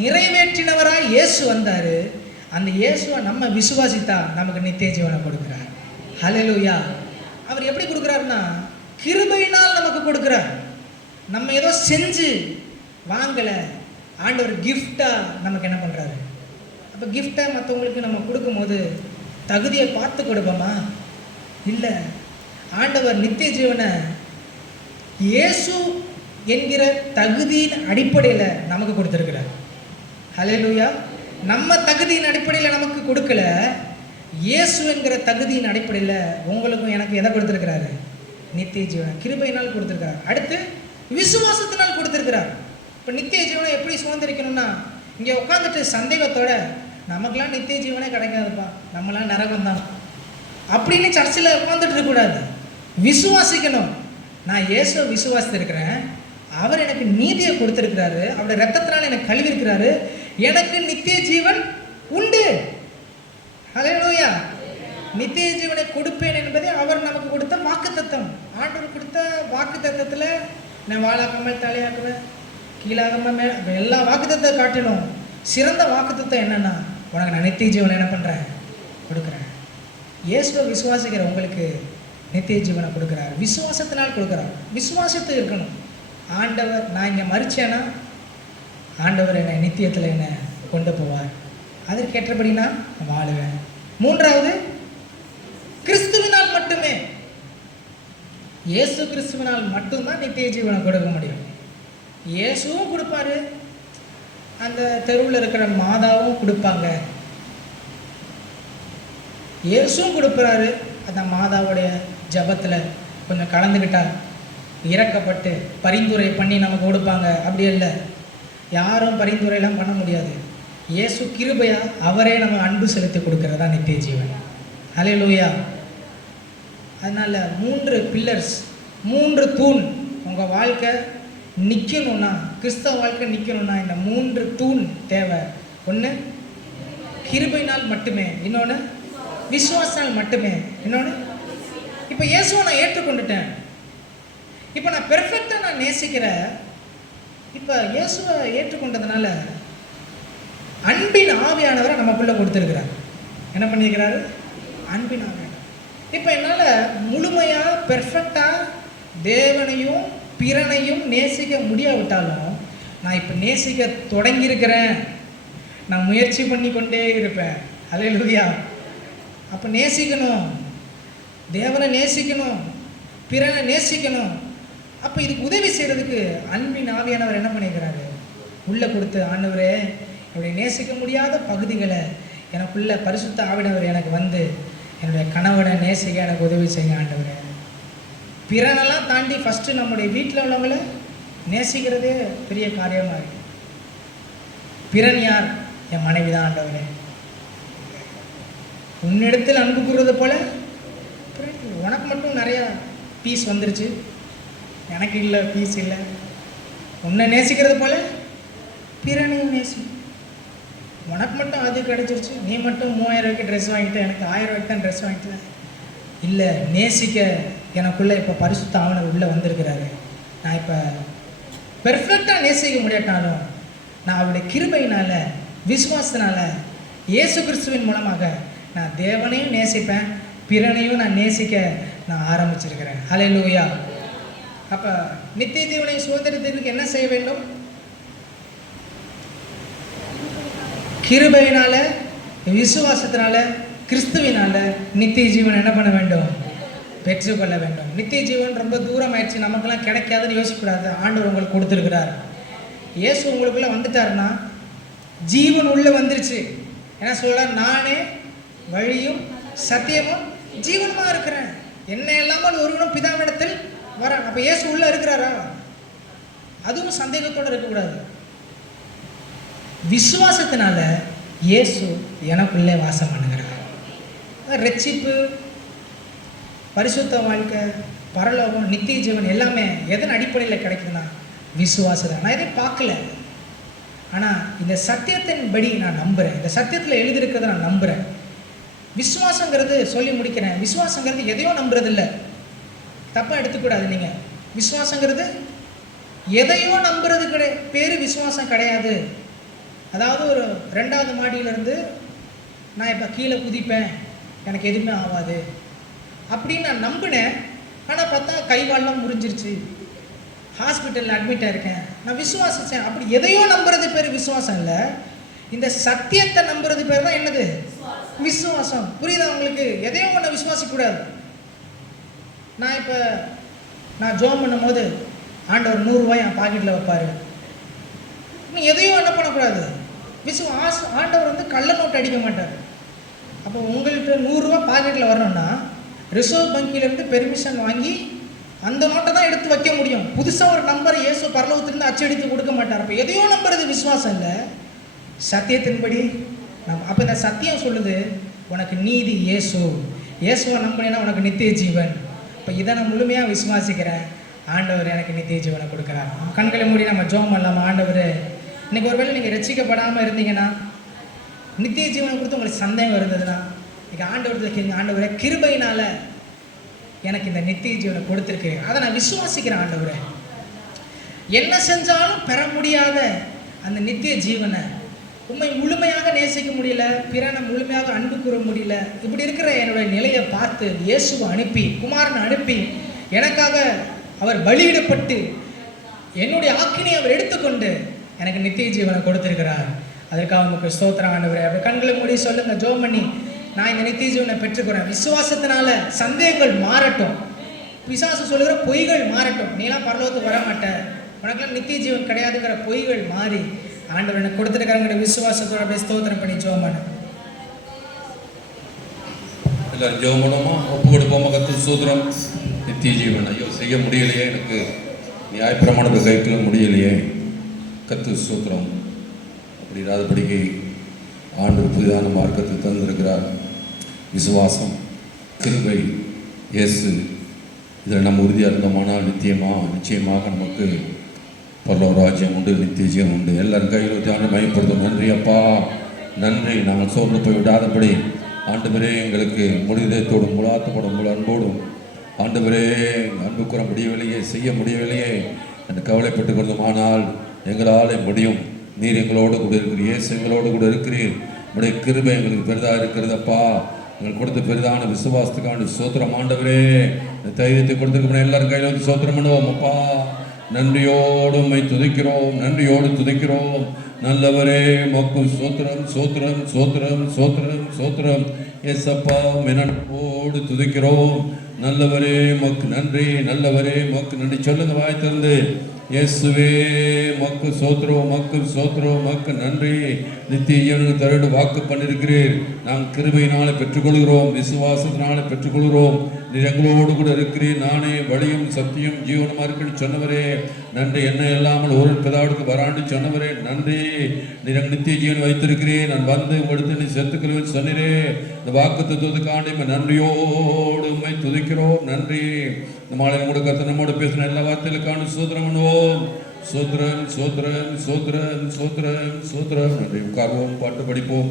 நிறைவேற்றினவராய் இயேசு வந்தார். அந்த இயேசுவை நம்ம விசுவாசித்தா நமக்கு நித்திய ஜீவனை கொடுக்குறார். ஹல்லேலூயா. அவர் எப்படி கொடுக்குறாருன்னா கிருபையினால் நமக்கு கொடுக்குறார். நம்ம ஏதோ செஞ்சு வாங்கலை. ஆண்டவர் கிஃப்டாக நமக்கு என்ன பண்ணுறாரு? அப்போ கிஃப்டை மற்றவங்களுக்கு நம்ம கொடுக்கும்போது தகுதியை பார்த்து கொடுப்போமா? இல்லை. ஆண்டவர் நித்திய ஜீவனை இயேசு என்கிற தகுதியின் அடிப்படையில் நமக்கு கொடுத்துருக்கிறார். ஹல்லேலூயா. நம்ம தகுதியின் அடிப்படையில் நமக்கு கொடுக்கல. இயேசு என்கிற தகுதியின் அடிப்படையில் உங்களுக்கும் எனக்கு எதை கொடுத்துருக்கிறாரு? நித்திய ஜீவனை கிருபையினால் கொடுத்துருக்கிறார். அடுத்து விசுவாசத்தினால் கொடுத்துருக்கிறார். இப்போ நித்திய ஜீவனை எப்படி சுதந்திரிக்கணும்னா, இங்கே உட்காந்துட்டு சந்தேகத்தோட நமக்கெல்லாம் நித்திய ஜீவனே கிடைக்காதுப்பா, நம்மளாம் நரகம் தான் அப்படின்னு சர்ச்சில் உட்காந்துட்டு இருக்கக்கூடாது. விசுவாசிக்கணும். நான் இயேசுவை விசுவாசித்திருக்கிறேன். அவர் எனக்கு நீதியை கொடுத்துருக்கிறாரு. அவருடைய ரத்தத்தினால் எனக்கு கழுவி இருக்கிறாரு. எனக்கு நித்திய ஜீவன் உண்டு. ஹல்லேலூயா. நித்திய ஜீவனை கொடுப்பேன் என்பதே அவர் நமக்கு கொடுத்த வாக்குத்தத்தம். ஆண்டவர் கொடுத்த வாக்குத்தத்தத்தில் நான் வாழாக்காமல் தலையாக்குவேன், கீழாகாமல் மேலே, எல்லா வாக்குத்தத்தை காட்டிலும் சிறந்த வாக்குத்தத்தம் என்னன்னா, உனக்கு நான் நித்திய ஜீவனை என்ன பண்ணுறேன்? கொடுக்குறேன். இயேசுவை விசுவாசிக்கிற உங்களுக்கு நித்திய ஜீவனை கொடுக்குறார். விசுவாசத்தினால் கொடுக்குறார். விசுவாசத்து இருக்கணும். ஆண்டவர் நான் இங்கே மறிச்சேன்னா ஆண்டவர் என்னை நித்தியத்தில் என்னை கொண்டு போவார். அதற்கேற்றபடி நான் வாழுவேன். மூன்றாவது கிறிஸ்துவினால் மட்டுமே. இயேசு கிறிஸ்துவினால் மட்டும்தான் நித்திய ஜீவனை கொடுக்க முடியும். இயேசுவும் கொடுப்பாரு, அந்த தெருவில் இருக்கிற மாதாவும் கொடுப்பாங்க. இயேசுவும் கொடுக்குறாரு. அந்த மாதாவுடைய ஜபத்தில் கொஞ்சம் கலந்துக்கிட்டா இறக்கப்பட்டு பரிந்துரை பண்ணி நமக்கு கொடுப்பாங்க. அப்படி இல்லை, யாரும் பரிந்துரையெல்லாம் பண்ண முடியாது. இயேசு கிருபையா அவரே நம்ம அன்பு செலுத்தி கொடுக்கறதா நித்திய ஜீவன். ஹல்லேலூயா. அதனால் 3 பில்லர்ஸ், 3 தூண் உங்கள் வாழ்க்கை நிற்கணும்னா, கிறிஸ்தவ வாழ்க்கை நிற்கணும்னா இந்த 3 தூண் தேவை. ஒன்று கிருபையினால் மட்டுமே, இன்னொன்று விசுவாசனால் மட்டுமே, இன்னொன்று இப்போ இயேசுவை நான் ஏற்றுக்கொண்டுட்டேன். இப்போ நான் பெர்ஃபெக்டாக நான் நேசிக்கிற, இப்போ இயேசுவை ஏற்றுக்கொண்டதுனால அன்பின் ஆவியானவரை நமக்குள்ளே கொடுத்துருக்கிறார். என்ன பண்ணியிருக்கிறாரு? அன்பின் ஆவியானவர். இப்போ என்னால் முழுமையாக பெர்ஃபெக்டாக தேவனையும் பிறனையும் நேசிக்க முடியாவிட்டாலும் நான் இப்போ நேசிக்க தொடங்கியிருக்கிறேன். நான் முயற்சி பண்ணி கொண்டே இருப்பேன். ஹல்லேலூயா. அப்போ நேசிக்கணும், தேவனை நேசிக்கணும், பிறனை நேசிக்கணும். அப்போ இதுக்கு உதவி செய்கிறதுக்கு அன்பின் ஆவியானவர் என்ன பண்ணியிருக்கிறாரு? உள்ளே கொடுத்து, ஆண்டவரே என்னுடைய நேசிக்க முடியாத பகுதிகளை எனக்குள்ள பரிசுத்த ஆவியானவர் எனக்கு வந்து என்னுடைய கணவனை நேசிக்க எனக்கு உதவி செய்ய ஆண்டவரே. பிறனெல்லாம் தாண்டி ஃபஸ்ட்டு நம்முடைய வீட்டில் உள்ளவங்களை நேசிக்கிறதே பெரிய காரியமாக இருக்கு. பிறன் யார்? என் மனைவி தான் ஆண்டவரே. உன்னிடத்தில் அன்பு கூறுவது போல உனக்கு மட்டும் நிறையா பீஸ் வந்துருச்சு, எனக்கு இல்லை, பீஸ் இல்லை. உன்னை நேசிக்கிறது போல பிறனையும் நேசி. உனக்கு மட்டும் அது கிடச்சிருச்சு, நீ மட்டும் 3000 ரூபாய்க்கு ட்ரெஸ் வாங்கிட்டு எனக்கு 1000 ரூபாய்க்கு தான் ட்ரெஸ் வாங்கிட்டேன். இல்லை, நேசிக்க எனக்குள்ளே இப்போ பரிசுத்த ஆவியானவர் உள்ளே வந்திருக்கிறாரு. நான் இப்போ பெர்ஃபெக்டாக நேசிக்க முடியாட்டாலும் நான் அவருடைய கிருபையினால், விசுவாசத்தினால, இயேசு கிறிஸ்துவின் மூலமாக நான் தேவனையும் நேசிப்பேன், பிறனையும் நான் நேசிக்க நான் ஆரம்பிச்சிருக்கிறேன். ஹல்லேலூயா. அப்போ நித்திய ஜீவனை சுதந்திரத்திற்கு என்ன செய்ய வேண்டும்? கிருபையினால, விசுவாசத்தினால, கிறிஸ்துவினால நித்திய ஜீவன் என்ன பண்ண வேண்டும்? பெற்றுக்கொள்ள வேண்டும். நித்திய ஜீவன் ரொம்ப தூரம் ஆயிடுச்சு, நமக்கெல்லாம் கிடைக்காதுன்னு யோசிக்கக்கூடாது. ஆண்டவர் உங்களுக்கு கொடுத்துருக்கிறார். இயேசு உங்களுக்குள்ளே வந்துட்டாருன்னா ஜீவன் உள்ளே வந்துருச்சு. என்ன சொல்ல? நானே வழியும் சத்தியமும் ஜீவனமாக இருக்கிறேன், என்ன இல்லாமல் ஒருவனும் பிதாவிடத்தில் வரான். அப்போ இயேசு உள்ளே இருக்கிறாரா? அதுவும் சந்தேகத்தோடு இருக்கக்கூடாது. விசுவாசத்தினால இயேசு எனக்குள்ளே வாசம் பண்ணுகிறார். ரட்சிப்பு, பரிசுத்த வாழ்க்கை, பரலோகம், நித்திய ஜீவன் எல்லாமே எதன் அடிப்படையில் கிடைக்குதுன்னா விசுவாசம். நான் எதையும் பார்க்கல, ஆனால் இந்த சத்தியத்தின்படி நான் நம்புகிறேன். இந்த சத்தியத்தில் எழுதியிருக்கிறத நான் நம்புகிறேன். விசுவாசங்கிறது சொல்லி முடிக்கிறேன். விசுவாசங்கிறது எதையோ நம்புறது இல்லை, தப்பாக எடுத்துக்கூடாது. நீங்கள் விசுவாசங்கிறது எதையோ நம்புறது பேர் விசுவாசம் கிடையாது. அதாவது ஒரு 2வது மாடியிலேருந்து நான் இப்போ கீழே குதிப்பேன், எனக்கு எதுவுமே ஆகாது அப்படின்னு நான் நம்பினேன். ஆனால் பார்த்தா கைவால்லாம் முறிஞ்சிருச்சு, ஹாஸ்பிட்டலில் அட்மிட்டாக இருக்கேன். நான் விசுவாசித்தேன். அப்படி எதையோ நம்புறது பேர் விசுவாசம் இல்லை, இந்த சத்தியத்தை நம்புறது பேர் தான் என்னது? விசுவாசம். புரியுதா உங்களுக்கு? எதையோ ஒன்று விசுவாசிக்கூடாது. நான் ஜோம் பண்ணும் போது ஆண்டவர் 100 ரூபாய் என் பாக்கெட்டில் வைப்பார். நீ எதையும் என்ன பண்ணக்கூடாது? ஆண்டவர் வந்து கள்ள நோட்டு அடிக்க மாட்டார். அப்போ உங்கள்கிட்ட 100 ரூபா பாக்கெட்டில் வரணும்னா ரிசர்வ் வங்கியிலேருந்து பெர்மிஷன் வாங்கி அந்த நோட்டை தான் எடுத்து வைக்க முடியும். புதுசாக ஒரு நம்பர் இயேசு பரலோகத்திலிருந்து அச்சடித்து கொடுக்க மாட்டார். அப்போ எதையோ நம்புறது விசுவாசம் இல்லை, சத்தியத்தின்படி அப்போ இந்த சத்தியம் சொல்லுது உனக்கு நீதி இயேசுவை நம்பினேன்னா உனக்கு நித்திய ஜீவன். இப்போ இதை நான் முழுமையாக விசுவாசிக்கிறேன், ஆண்டவர் எனக்கு நித்திய ஜீவனை கொடுக்குறார். கண்களை மூடி நம்ம ஜோம் பண்ணலாமா? ஆண்டவர், இன்றைக்கி ஒருவேளை நீங்கள் ரட்சிக்கப்படாமல் இருந்தீங்கன்னா, நித்திய ஜீவனை கொடுத்து உங்களுக்கு சந்தேகம் இருந்ததுன்னா, இன்றைக்கி ஆண்டவரத்தில் கேளுங்க, ஆண்டவரை கிருபையினால் எனக்கு இந்த நித்திய ஜீவனை கொடுத்துருக்கேன், அதை நான் விசுவாசிக்கிறேன். ஆண்டவரை, என்ன செஞ்சாலும் பெற முடியாத அந்த நித்திய ஜீவனை, உண்மை முழுமையாக நேசிக்க முடியல, பிறனை முழுமையாக அன்பு கூற முடியல, இப்படி இருக்கிற என்னுடைய நிலையை பார்த்து இயேசுவை அனுப்பி, குமாரனை அனுப்பி, எனக்காக அவர் பலியிடப்பட்டு என்னுடைய ஆக்கினை அவர் எடுத்துக்கொண்டு எனக்கு நித்திய ஜீவனை கொடுத்திருக்கிறார். அதற்காக உங்களுக்கு ஸ்தோத்திரம் ஆண்டவரே. அப்படி கண்களை மூடி சொல்லுங்க, ஜோம் பண்ணி, நான் இந்த நித்திய ஜீவனை பெற்றுக்கிறேன். விசுவாசத்தினால சந்தேகங்கள் மாறட்டும், பிசாசு சொல்லுகிற பொய்கள் மாறட்டும். நீலாம் பரலோகத்துக்கு வர மாட்டேன், உனக்கெல்லாம் நித்திய ஜீவன் கிடையாதுங்கிற பொய்கள் மாறி ஆண்டவர் எனக்கு கொடுத்துருக்காங்க. விசுவாசத்தோட அப்படியே ஸ்தோத்திரம் பண்ணி ஜோம் பண்ண எல்லாரும் ஜோம் பண்ணுவோமா? ஒப்பு கொடுப்போமா? கர்த்தர் ஸ்தோத்திரம். நித்திய ஜீவன் ஐயோ செய்ய முடியலையே, எனக்கு நியாயப்பிரமாணத்தை கைக்குள்ள முடியலையே, கர்த்தர் ஸ்தோத்திரம். அப்படி இல்லாதபடிக்கு ஆண்டவர் புதிதான மார்க்கத்தை தந்திருக்கிறார். விசுவாசம், கிருபை, இயேசு, இதில் நம்ம உறுதியாக இருந்தோமானால் நிச்சயமாக நமக்கு பரலோக ராஜ்யம் உண்டு, நித்திய ஜீவன் உண்டு. எல்லாரும் கையில் தியானம் மயப்படுத்தும். நன்றி அப்பா, நன்றி. நாங்கள் சோர்ந்து போய் விடாதபடி ஆண்டவரே எங்களுக்கு முழுதத்தோடும் முழாத்தப்படும் முழு அன்போடும் ஆண்டவரே அன்பு கூற முடியவில்லையே, செய்ய முடியவில்லையே என்று கவலைப்பட்டு கொண்டோமானால் எங்களால் முடியும். நீர் எங்களோடு கூட இருக்கிறீர், இயேசு எங்களோடு கூட இருக்கிறீர். உடைய கிருபை எங்களுக்கு பெரிதாக இருக்கிறதப்பா. எங்களுக்கு கொடுத்த பெரிதான விசுவாசத்துக்கான சோத்திரம் ஆண்டவரே. இந்த தைரியத்தை கொடுத்துருக்க எல்லாரும் கையில் வந்து சோத்திரம் பண்ணுவோம். அப்பா, நன்றியோடு உம்மை துதிக்கிறோம், நன்றியோடு துதிக்கிறோம். நல்லவரே மக்கு சோத்திரம் சோத்திரம் சோத்திரம் சோத்திரம் சோத்திரம். எஸ்அப்பா மினோடு துதிக்கிறோம். நல்லவரே மக்கு நன்றி, நல்லவரே மக்கு நன்றி. சொல்லுங்க வாய் திறந்து, இயேசுவே மக்கு சோத்திரம், மக்கு சோத்திரம், மக்கு நன்றி. நித்திய ஜீவனுக்கு தருடு வாக்கு பண்ணியிருக்கிறீர். நாம் கிருபையினால பெற்றுக்கொள்கிறோம், விசுவாசத்தினால பெற்றுக்கொள்கிறோம். நீர் எங்களோடு கூட இருக்கிறீர். நானே வழியும் சத்தியம் ஜீவனுமா இருக்குன்னு சொன்னவரே நன்றி. என்ன இல்லாமல் ஒரு பிதாவுக்கு வராண்டு சொன்னவரே நன்றி. நீர் எங்கள் நித்திய ஜீவன் வைத்திருக்கிறேன். நான் வந்து உங்களுடைய நீ செத்துக்கிறேன் சொன்னீரே. இந்த வாக்கு தத்துவத்துக்காண்டி நன்றியோடு உண்மை துதிக்கிறோம். நன்றி. இந்த மாலை கூட கர்த்தர் நம்மோடு பேசின எல்லா வார்த்தைகளுக்கான சோதரம் பண்ணுவோம். சோத்ரம் சோத்ரம் சோத்ரம் சோத்ரம் சோத்ரம். நன்றி. உட்கார்வோம், பாட்டு படிப்போம்.